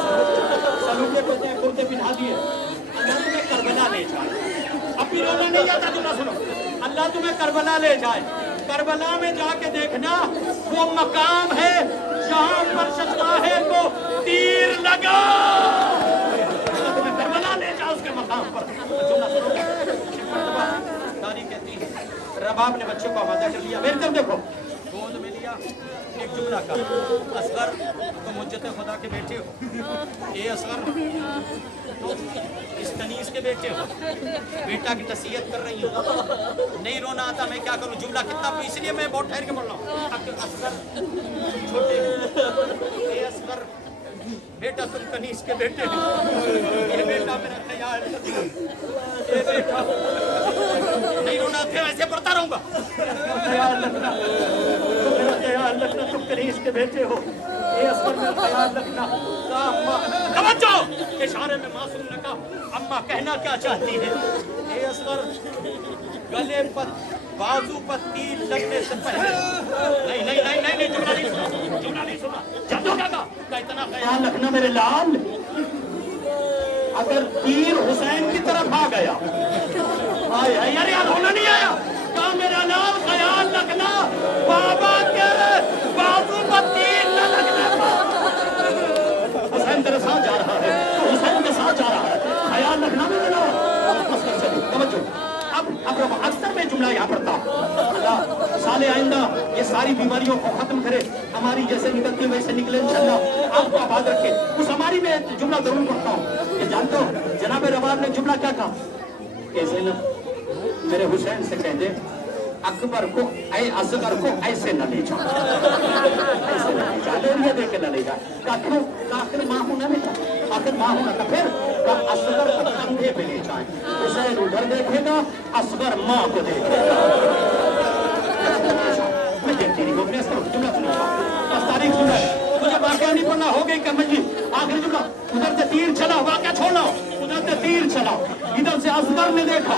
सलूके को तय कुर्ते पिन्हा दिए, अल्लाह तुम्हें करबला ले जाए, अब भी रोना नहीं आता, जुमला सुनो, अल्लाह तुम्हें करबला ले जाए, करबला में जाके देखना वो मकाम है जहां पर शहंशाह को तीर लगा, तुम्हें करबला ले जाओ उसके मकाम पर। तारीख कहती है, रबाब ने बच्चों को आमादा कर लिया, मेरी तरफ देखो, गोद में लिया, एक जुमला का, असगर तुम मुज्जत खुदा के बेटे हो, ये असगर तो इस कनीज के बेटे हो, बेटा की तसीयत कर रही हो, नहीं रोना आता, मैं क्या करूं? जुमला कितना, इसलिए मैं बहुत ठहर के बोल रहा हूँ, असगर छोटे, ये असगर बेटा तुम कनीज के बेटे हो, ये बेटा मेरा ख्याल, ये बेटा नहीं रोना थे, ऐसे पढ़ता रहूंगा, ख्याल रखना, मेरा ख्याल रखना, तुम कनीज के बेटे हो, ये असगर मेरा ख्याल रखना, तवज्जो, इशारे में मासूम ने कहा अम्मा कहना क्या चाहती है, ये असगर गले पर बाजू पर तीर लगने से पहले, नहीं नहीं नहीं नहीं, नहीं जुमला नहीं सुना, जुमला नहीं सुना, जानते क्या कहा, इतना ख्याल रखना मेरे लाल, अगर तीर हुसैन की तरफ आ गया, आए यार यार होना नहीं आया, कहा मेरा लाल ख्याल रखना बाबा के बाजू पर तीर न लगने पर, हुसैन तेरे साथ जा रहा है, हुसैन के साथ जा रहा है, ख्याल रखना मेरे लाल, बस कर चलो, तवज्जो, अब अक्सर मैं जुमला यहाँ पढ़ता हूँ, अल्लाह साले आइंदा ये सारी बीमारियों को खत्म करे, हमारी जैसे निकलती वैसे निकले इंशाअल्लाह, आपको आबाद रखे, उस हमारे बुखारी में जुमला जरूर पढ़ता हूँ कि जानते हो जनाब रवाब ने जुमला क्या कहा, कैसे न मेरे हुसैन से कह दे अकबर को असगर को ऐसे न ले जाओ, ऐसे न ले जाओ, लोरिया दे के न ले जाओ। क्यों? आखिर माँ हूं ना बेटा, आखिर माँ हूं ना, तो फिर असगर को कंधे पे ले जाए, हुसैन उधर देखेगा, असगर माँ को देखेगा। मैं देखती नहीं गोपनीय जुमला सुना, बस तारीख सुना, तुझे वाकया नहीं पढ़ना, हो गई कमल जी आखिरी जुमला। उधर से तीर चला, वाकया छोड़ो, उधर से तीर चला, इधर से असगर ने देखा,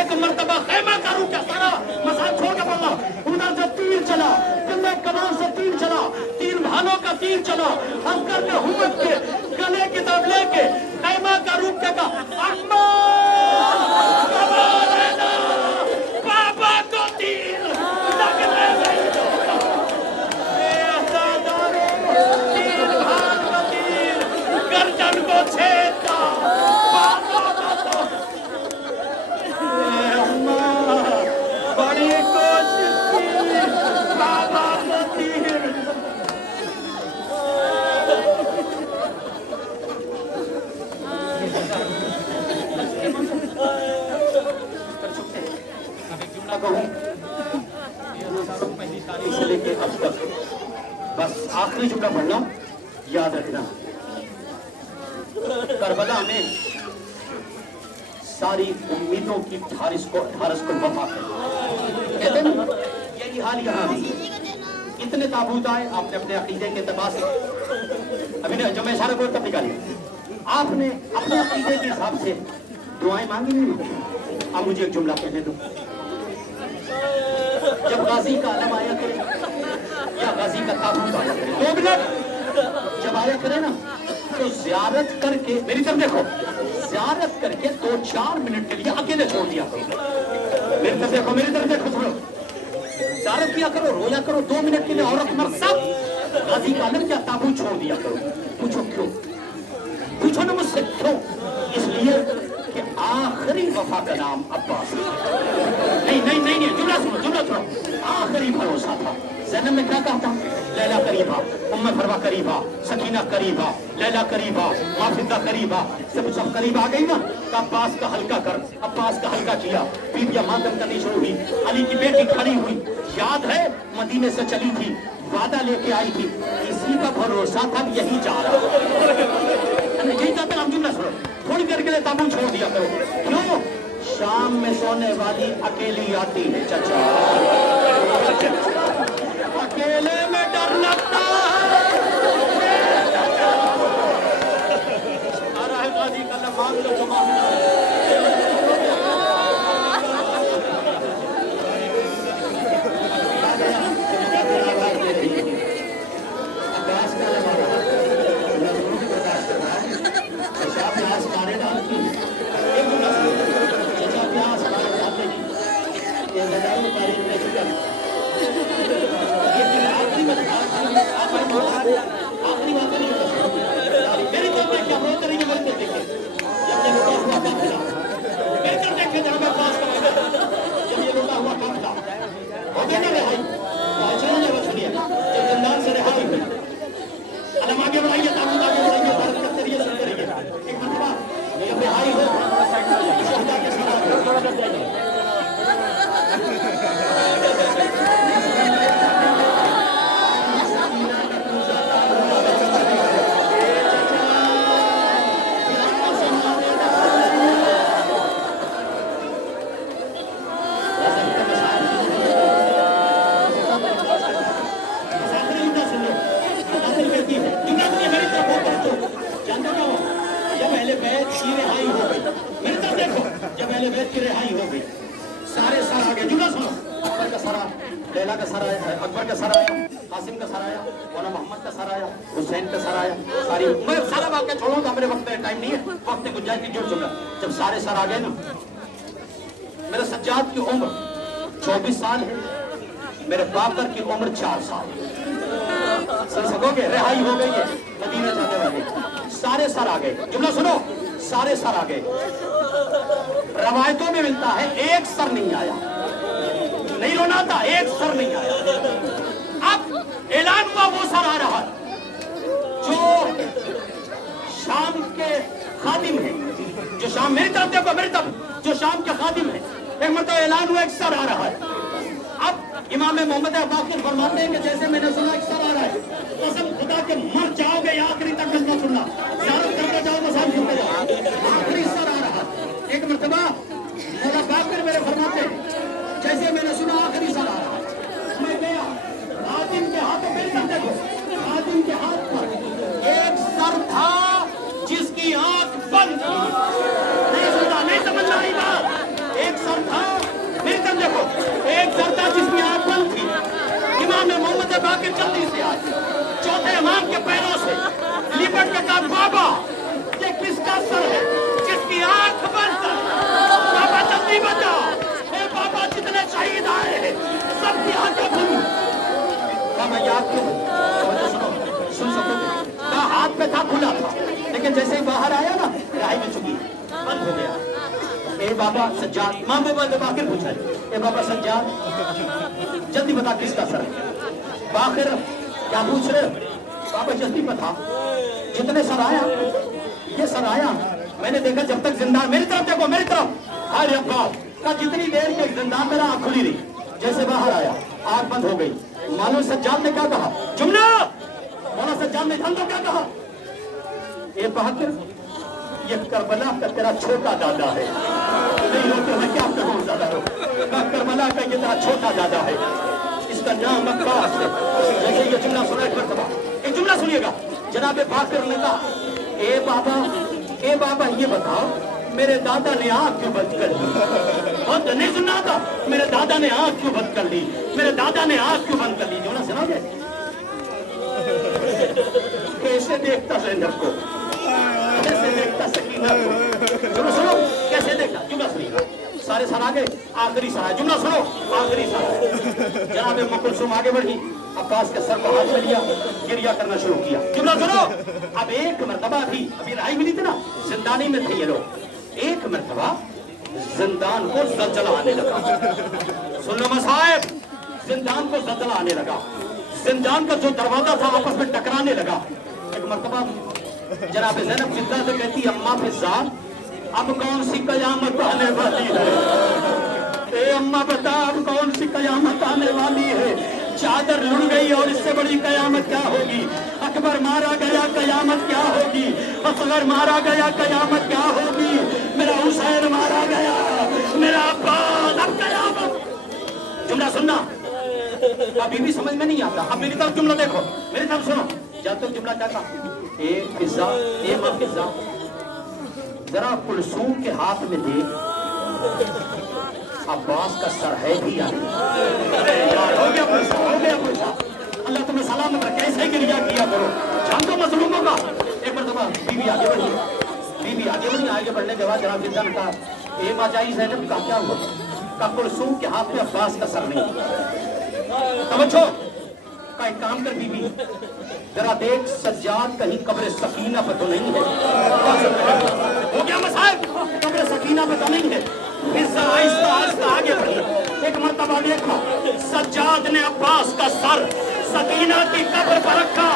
एक मर्तबा खैमा का रूप क्या सारा मसाल छोड़ के पड़ना, उधर से तीर चला, गले कमान से तीर चला, तीन भालों का तीर चला, असगर ने हुम्मत के गले की तरफ लेके खैमा का रूप क्या कहा, बाबा को तीर लगने नहीं दूंगा, तीर भाल का तीर गर्दन को छेदता, बड़ी कोशिश की बाबा को तीर। पहली तारीख से लेके अब तक बस आखिरी जुमला पढ़ना, याद रखना। करबला में सारी उम्मीदों की ढारस को वफा कर, कहते ना यही हाल यहाँ भी। इतने ताबूत आए आपने अपने अकीदे के एतबार से, अभी जब मैं इशारा करूँ तब निकालिए, आपने अपने अकीदे के हिसाब से दुआएं मांगी नहीं। अब मुझे एक जुमला कहने दो, जब गाजी का अलम आया करे या गाजी का ताबूत आया करे, 2 मिनट जब आया करे ना, तो ज़ियारत करके मेरी तरफ देखो, ज़ियारत करके 2-4 मिनट के लिए अकेले छोड़ दिया करो। मेरी तरफ देखो, मेरी तरफ देखो, सुनो, ज़ियारत किया करो, रोया करो 2 मिनट के लिए, औरत मर्द सब गाजी का अलम या ताबूत छोड़ दिया करो। पूछो क्यों? पूछो ना मुझसे क्यों? इसलिए कि आखिरी वफा का नाम अब्बास। नहीं, जुमला सुनो, आखिरी भरोसा था। ज़ैनब ने क्या कहा था? लैला करीबा, उम्मे फरवा करीबा, सकीना करीबा, लैला करीबा, माफिदा करीबा, सब करीब आ गई ना, तो अब्बास का हल्का कर, अब्बास का हल्का किया, बीबियां मातम करनी शुरू हुई, अली की बेटी खड़ी हुई, याद है मदीने से चली थी, वादा लेके आई थी, इसी का भरोसा था, यही जा रहा यही चाहते हम। जुमला सुनो, थोड़ी देर के लिए ताबूत छोड़ दिया करो। क्यों? शाम में सोने वाली अकेली आती है चचा, अकेले में डर लगता है। आ रहा है गाजी का लम्हा लो जमा, आखिरी बात नहीं मेरी तरफ देखिए, हम रोते रहिए, मेरी तरफ देखिए, जब ये लोटा हुआ काफिला, मेरी तरफ देखिए, जब मैं पास करूँगा, जब ये लोटा हुआ काफिला हो गया ना रिहाई, सुनिए, जब जंदान से रिहाई हुई, अलम आगे बढ़ाइए, ताबूत आगे बढ़ाइए, भारत करते रहिए, सुनते रहिए, एक मरतबा जब रिहाई हो, शहदा के साथ की रिहाई हो गई, सारे सर आ गए। जुमला सुनो, अकबर का सर आया, लैला का सर आया, अकबर का सर आया, कासिम का सर आया, मौलाना मोहम्मद का सर आया, हुसैन का सर आया, सारी मैं सारा वाक्य छोड़ूं तो मेरे वक्त में टाइम नहीं है, वक्त की गुंजाइश की। जुड़ जुमला, जब सारे सर आ गए ना, मेरे सज्जाद की उम्र 24 साल है, मेरे बाबर की उम्र 4 साल है। सुन सकोगे? रिहाई हो गई है, मदीना जाने वाले सारे सर आ गए। जुमला सुनो, सारे सर आ गए। रवायतों में मिलता है एक सर नहीं आया, नहीं रोना था, एक सर नहीं आया। अब ऐलान हुआ वो सर आ रहा जो खादिम है जो शाम, मेरी तरफ देखो, मेरी तरफ, जो शाम के खादिम है। एक मतलब ऐलान हुआ, एक सर आ रहा है। अब इमाम मोहम्मद बाकिर फरमाते हैं कि जैसे मैंने सुना एक सर आ रहा है, कसम खुदा के मर जाओगे या आखिरी तक कलमा सुनना, ज़ियारत करते जाओ, मसाल सुनते जाओ, आखिरी सर आ रहा है। एक मरतबा मौला बाकिर मेरे फरमाते हैं जैसे मैंने सुना आखिरी सर आ रहा है, मैं गया, खादिम के हाथों, मेरी तरफ देखो, खादिम के हाथ पर एक सर था जिसकी आंख बंद थी। नहीं सुनता, नहीं समझ रही बात। एक सर था, मेरी तरफ देखो, एक सर था जिसकी आंख बंद थी। इमाम मोहम्मद बाकिर जल्दी से आए, चौथे इमाम के पैरों से लिपट के कहा, बाबा ये किसका सर है जिसकी आंख बंद है? बाबा जल्दी बताओ। ए बाबा जितने शहीद आए हैं सबकी आंखें बंद। बाबा याद क्यों? सुनो, सुन सकोगे? कहा हाथ पे था, खुला था, लेकिन जैसे ही बाहर आया ना, राही में चुकी, बंद हो गया। ए बाबा सज्जाद, इमाम बाकिर पूछा, ए बाबा सज्जाद जल्दी बता किसका सर है? बाकिर क्या पूछ रहे? बाबा जल्दी बता, जितने सर आया, ये सर आया, मैंने देखा जब तक जिंदा, मेरी तरफ देखो, मेरी तरफ, अरे अब्बा का जितनी देर के जिंदा मेरा आंख खुली रही, जैसे बाहर आया आंख बंद हो गई। मालूम सज्जाद ने क्या कहा? जुमला मौला सज्जाद ने जान दो क्या कहा? ये बाकिर ये करबला का तेरा छोटा दादा है। नहीं होते मैं क्या कहूँ, दादा रो, करबला का ये तेरा छोटा दादा है, इसका नाम अब्बास है। जैसे ये जुमला सुना एक मरतबा, एक जुमला सुनिएगा, जनाब बाकिर ने कहा, ए बाबा ये बताओ मेरे दादा ने आँख क्यों बंद कर ली? और नहीं सुनना था, मेरे दादा ने आँख क्यों बंद कर ली? मेरे दादा ने आँख क्यों बंद कर ली? जुमला सुनोगे? कैसे देखता ज़ैनब को, कैसे देखता सकीना को? जुमला सुनो, कैसे देखता? जुमला सुनिएगा, सारे सर आगे, आखिरी सर है। जुमला सुनो, आखिरी सर है। जनाब उम्म कुलसूम आगे बढ़ी, अब्बास के सर को हाथ में लिया, गिरिया करना शुरू किया। जुमला सुनो, अब एक मरतबा भी अभी राही मिली थी ना, जिंदानी में थे ये लोग, एक मरतबा जिंदान को जलजला आने लगा। सुन लो मसाहिब, जिंदान को जलजला आने लगा, जिंदान का जो दरवाजा था आपस में टकराने लगा। एक मरतबा जनाब ज़ैनब जिद्दा से कहती, अम्मा फिज़ान अब कौन सी कयामत आने वाली है? ए अम्मा बता, अब कौन सी कयामत आने वाली है? चादर लुढ़ गई और इससे बड़ी कयामत क्या होगी? अकबर मारा गया, कयामत क्या होगी? असगर मारा गया, कयामत क्या होगी? मेरा हुसैन मारा गया, मेरा अब्बास, अब कयामत। जुमला सुनना, अभी भी समझ में नहीं आता। अब मेरी तरफ जुमला देखो, मेरी तरफ सुनो, जब तक जुमला क्या था? एक फिजा, एक फिजा, जरा कुलसूम के हाथ में देख, अब्बास का सर है भी यार। हो गया पैसा, हो गया पैसा। अल्लाह तुम्हें सलामत रखे, ऐसे गिरिया किया करो, जान दो मजलूमों का। एक मरतबा बीवी आगे बढ़ी, बीवी आगे बढ़ी, आगे बढ़ने के बाद जनाब जिद्दा ने कहा, ए माजाई ज़ैनब का क्या हुआ? का कुलसूम के हाथ में अब्बास का सर नहीं। समझो, का एक काम कर बीवी, जरा देख सज्जाद कहीं कब्र सकीना पर तो नहीं है? हो गया मसाइब, कब्र सकीना पर तो नहीं है। फिर आहिस्ता आहिस्ता आगे बढ़ी, एक मरतबा देखा सज्जाद ने अब्बास का सर सकीना की कब्र पर रखा,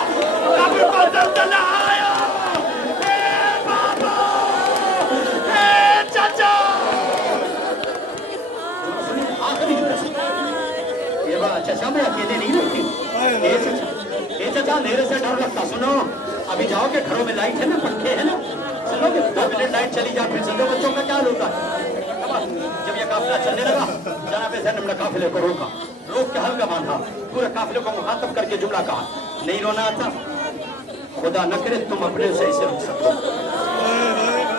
कब्र पर दलदला आया। ए बाबा, ए चाचा, आखिरी ये बात चाचा मैं अकेले नहीं रहती। ए चाचा अंधेरे से डर लगता। सुनो, अभी जाओगे घरों में लाइट है ना, पंखे है ना, सुनोगे 2 मिनट लाइट चली जाए फिर समझो बच्चों का क्या होता है। जब ये काफिला चलने लगा, जनाब ज़ैनब ने काफिले को रोका, रोक के हल्का बांधा, पूरे काफिले को मुखातब करके जुमला कहा, नहीं रोना आता, खुदा न करे तुम अपने से इसे रुक सको,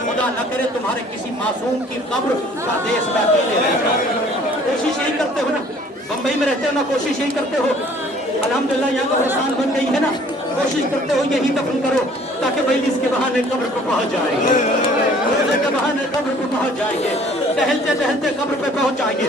खुदा न करे तुम्हारे किसी मासूम की कब्र प्रदेश में अकेले रह जाओ। कोशिश यही करते हो ना, बम्बई में रहते हो ना, कोशिश यही करते हो। अल्हम्दुलिल्लाह यहाँ कब्रिस्तान बन गई है ना, कोशिश करते हो यही दफन करो ताकि मजलिस के बहाने कब्र को पहुंच जाएंगे, रोजे के बहाने कब्र को पहुंच जाएंगे, टहलते टहलते कब्र पे पहुंच जाएंगे।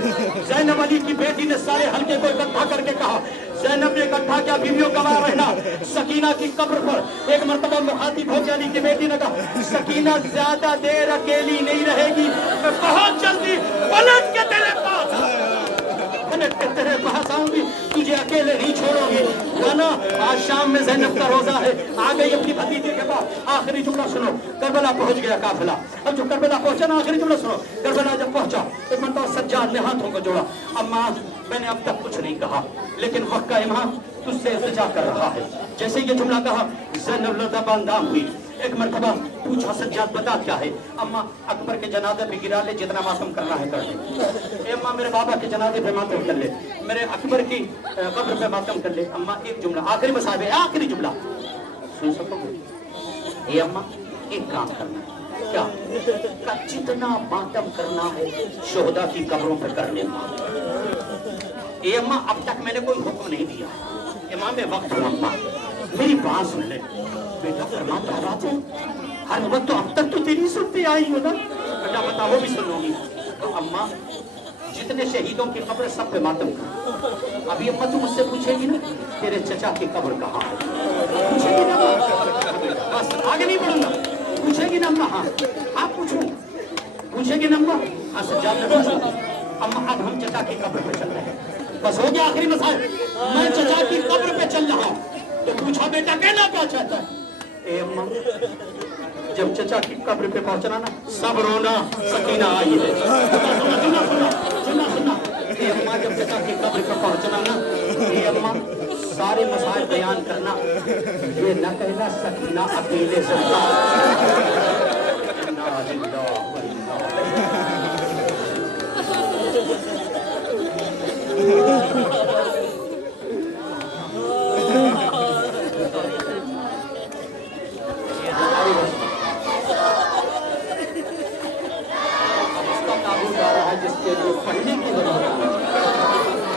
ज़ैनब अली की बेटी ने सारे हल्के को इकट्ठा करके कहा, ज़ैनब ने इकट्ठा किया, बीवियों गवाह रहना, सकीना की कब्र पर एक मरतबा मुखातिब हो अली की बेटी ने कहा, सकीना ज्यादा देर अकेली नहीं रहेगी, मैं बहुत जल्दी पलट के तेरे पास हंसाऊंगी, तुझे अकेले नहीं छोड़ूंगी। गाना आज शाम में ज़ैनब का रोजा है, आ गई अपनी भतीजे के पास। आखिरी जुमला सुनो, करबला पहुंच गया काफिला। अब जो करबला पहुंचा ना, आखिरी जुमला सुनो। करबला जब पहुंचा, एक मरतबा सज्जाद ने हाथों को जोड़ा, अम्मा मैंने अब तक कुछ नहीं कहा, लेकिन वक्त का इमाम तुझसे इल्तिजा कर रहा है। जैसे ये जुमला कहा, ज़ैनब लर्ज़ाबान हुई। एक मरतबा पूछा, सज्जाद बता क्या है? अम्मा अकबर के जनाजे पे गिरा ले, जितना मातम करना है कर ले। अम्मा मेरे बाबा के जनाजे पे मातम कर ले, मेरे अकबर की कब्र पे मातम कर ले। अम्मा एक जुमला, आखिरी मसाहब है, आखिरी जुमला सुन सकोगे? ए अम्मा एक काम करना, क्या का जितना मातम करना है शोहदा की कब्रों पे कर लेना। ए अम्मा अब तक मैंने कोई हुक्म नहीं दिया, इमाम वक्त हूँ अम्मा, मेरी बात सुन ले। बेटा फरमाता राजा, हर वक्त तो अब तक तो तेरी सुनते आई हो ना। बेटा बता, वो भी सुनूंगी। तो अम्मा जितने शहीदों की कब्र सब पे मातम कर। अभी अम्मा तू मुझसे पूछेगी ना तेरे चचा की कब्र कहाँ है, पूछेगी ना? बस आगे नहीं बढ़ूंगा, पूछेगी ना अम्मा? हाँ आप पूछूं, पूछेगी ना अम्मा? हाँ सज्जाद ने पूछा। अम्मा अब हम चचा की कब्र पे चल रहे हैं, बस हो गया आखिरी मसाइल। मैं चचा की कब्र पे चल रहा हूँ। तो पूछा बेटा कहना क्या चाहता है? ए अम्मा जब चचा की कब्र पे पहुंचना ना, सब रोना, सकीना आई है। सुना सुना सुना सुना। ए अम्मा जब चचा की कब्र पे पहुंचना ना, ए अम्मा सारे मसाइल बयान करना, ये न कहना सकीना अकेले जिंदा। जिसके लिए पढ़ने की जरूरत है।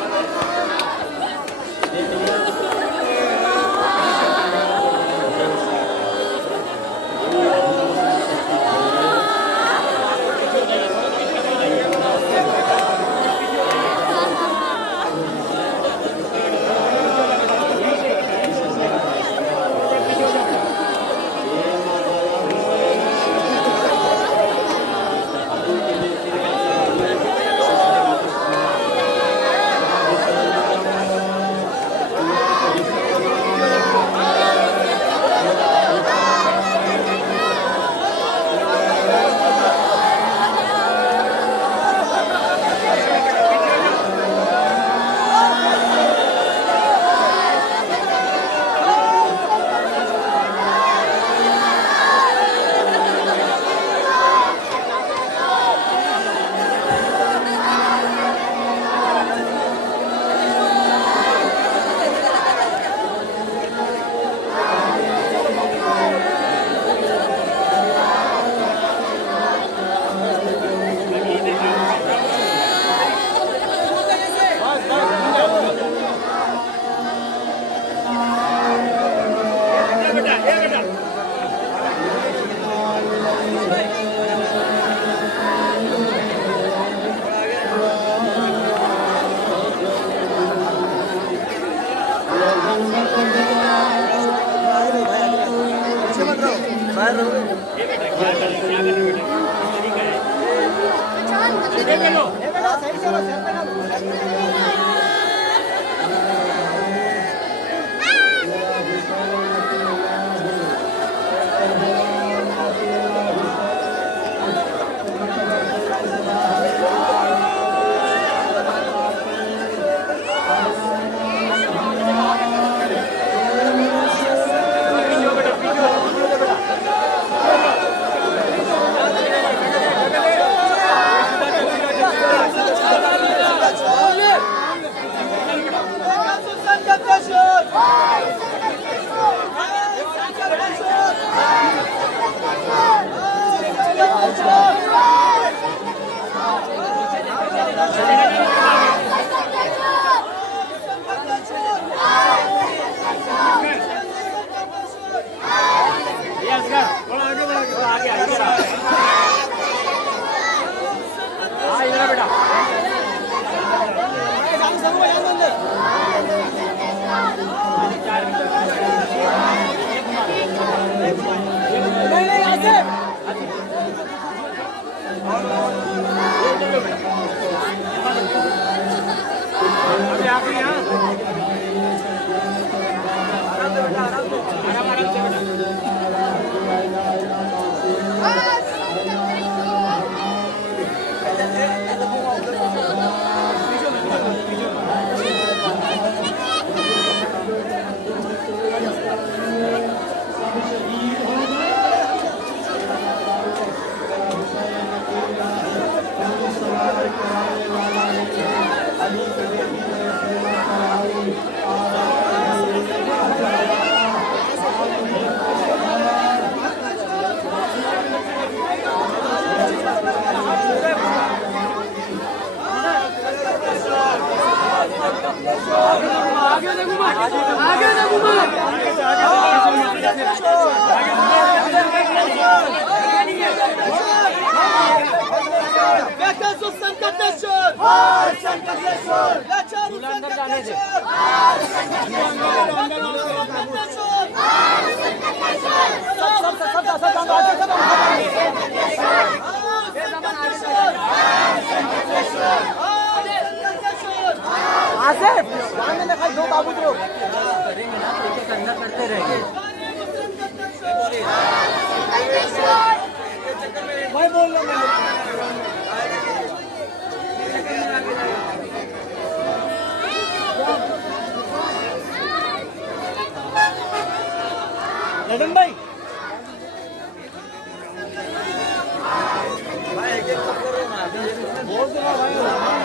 आसिफ सामने में खाली दो बाबू तो अंदर करते रहेंगे भाई बोल रहा लडन भाई बोल दो भाई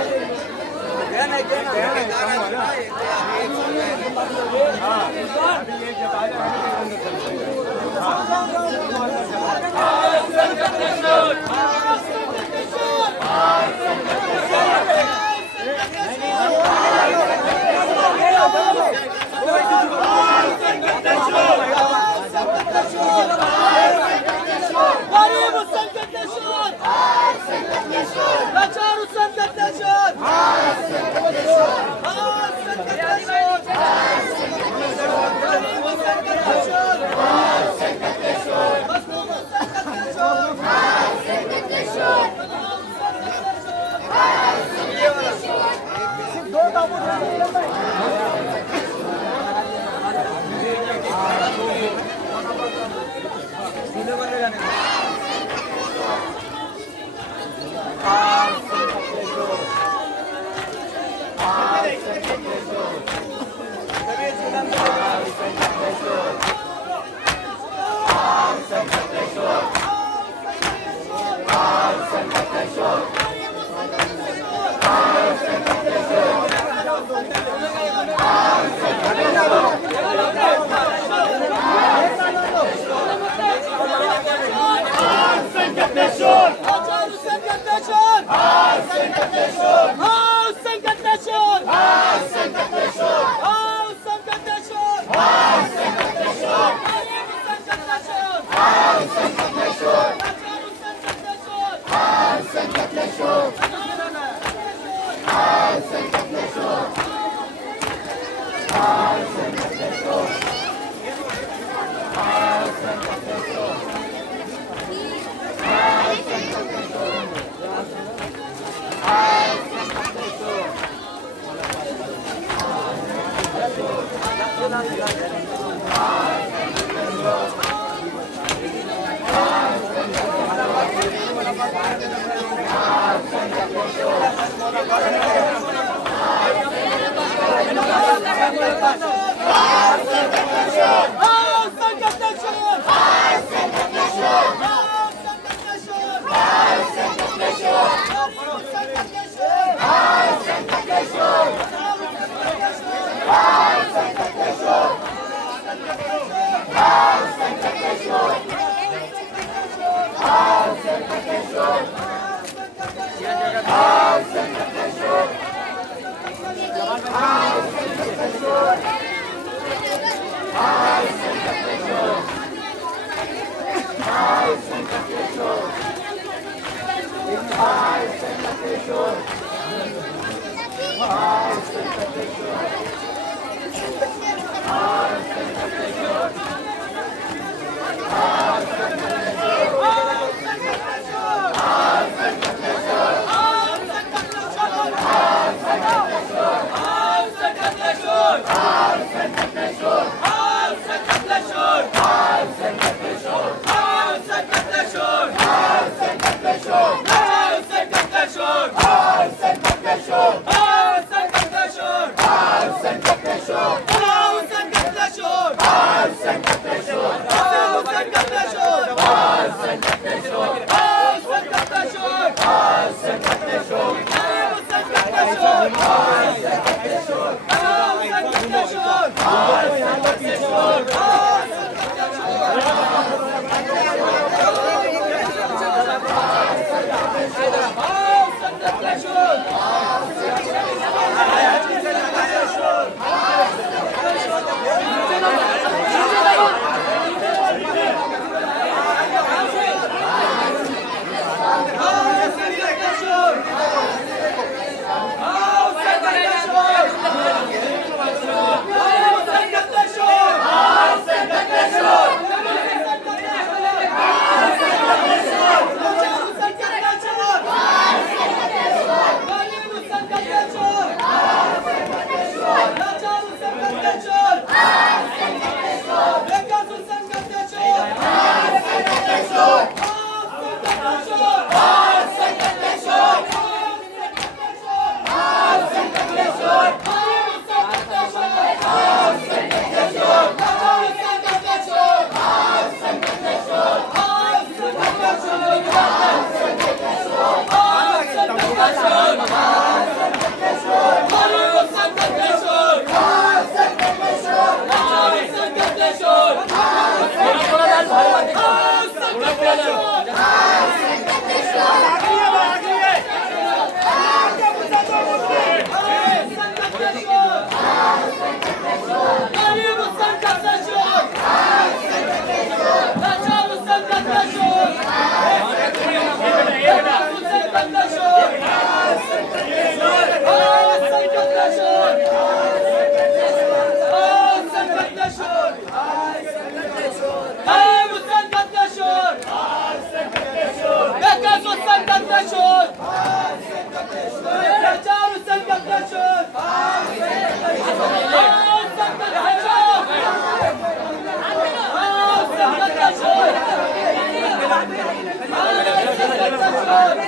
Allahu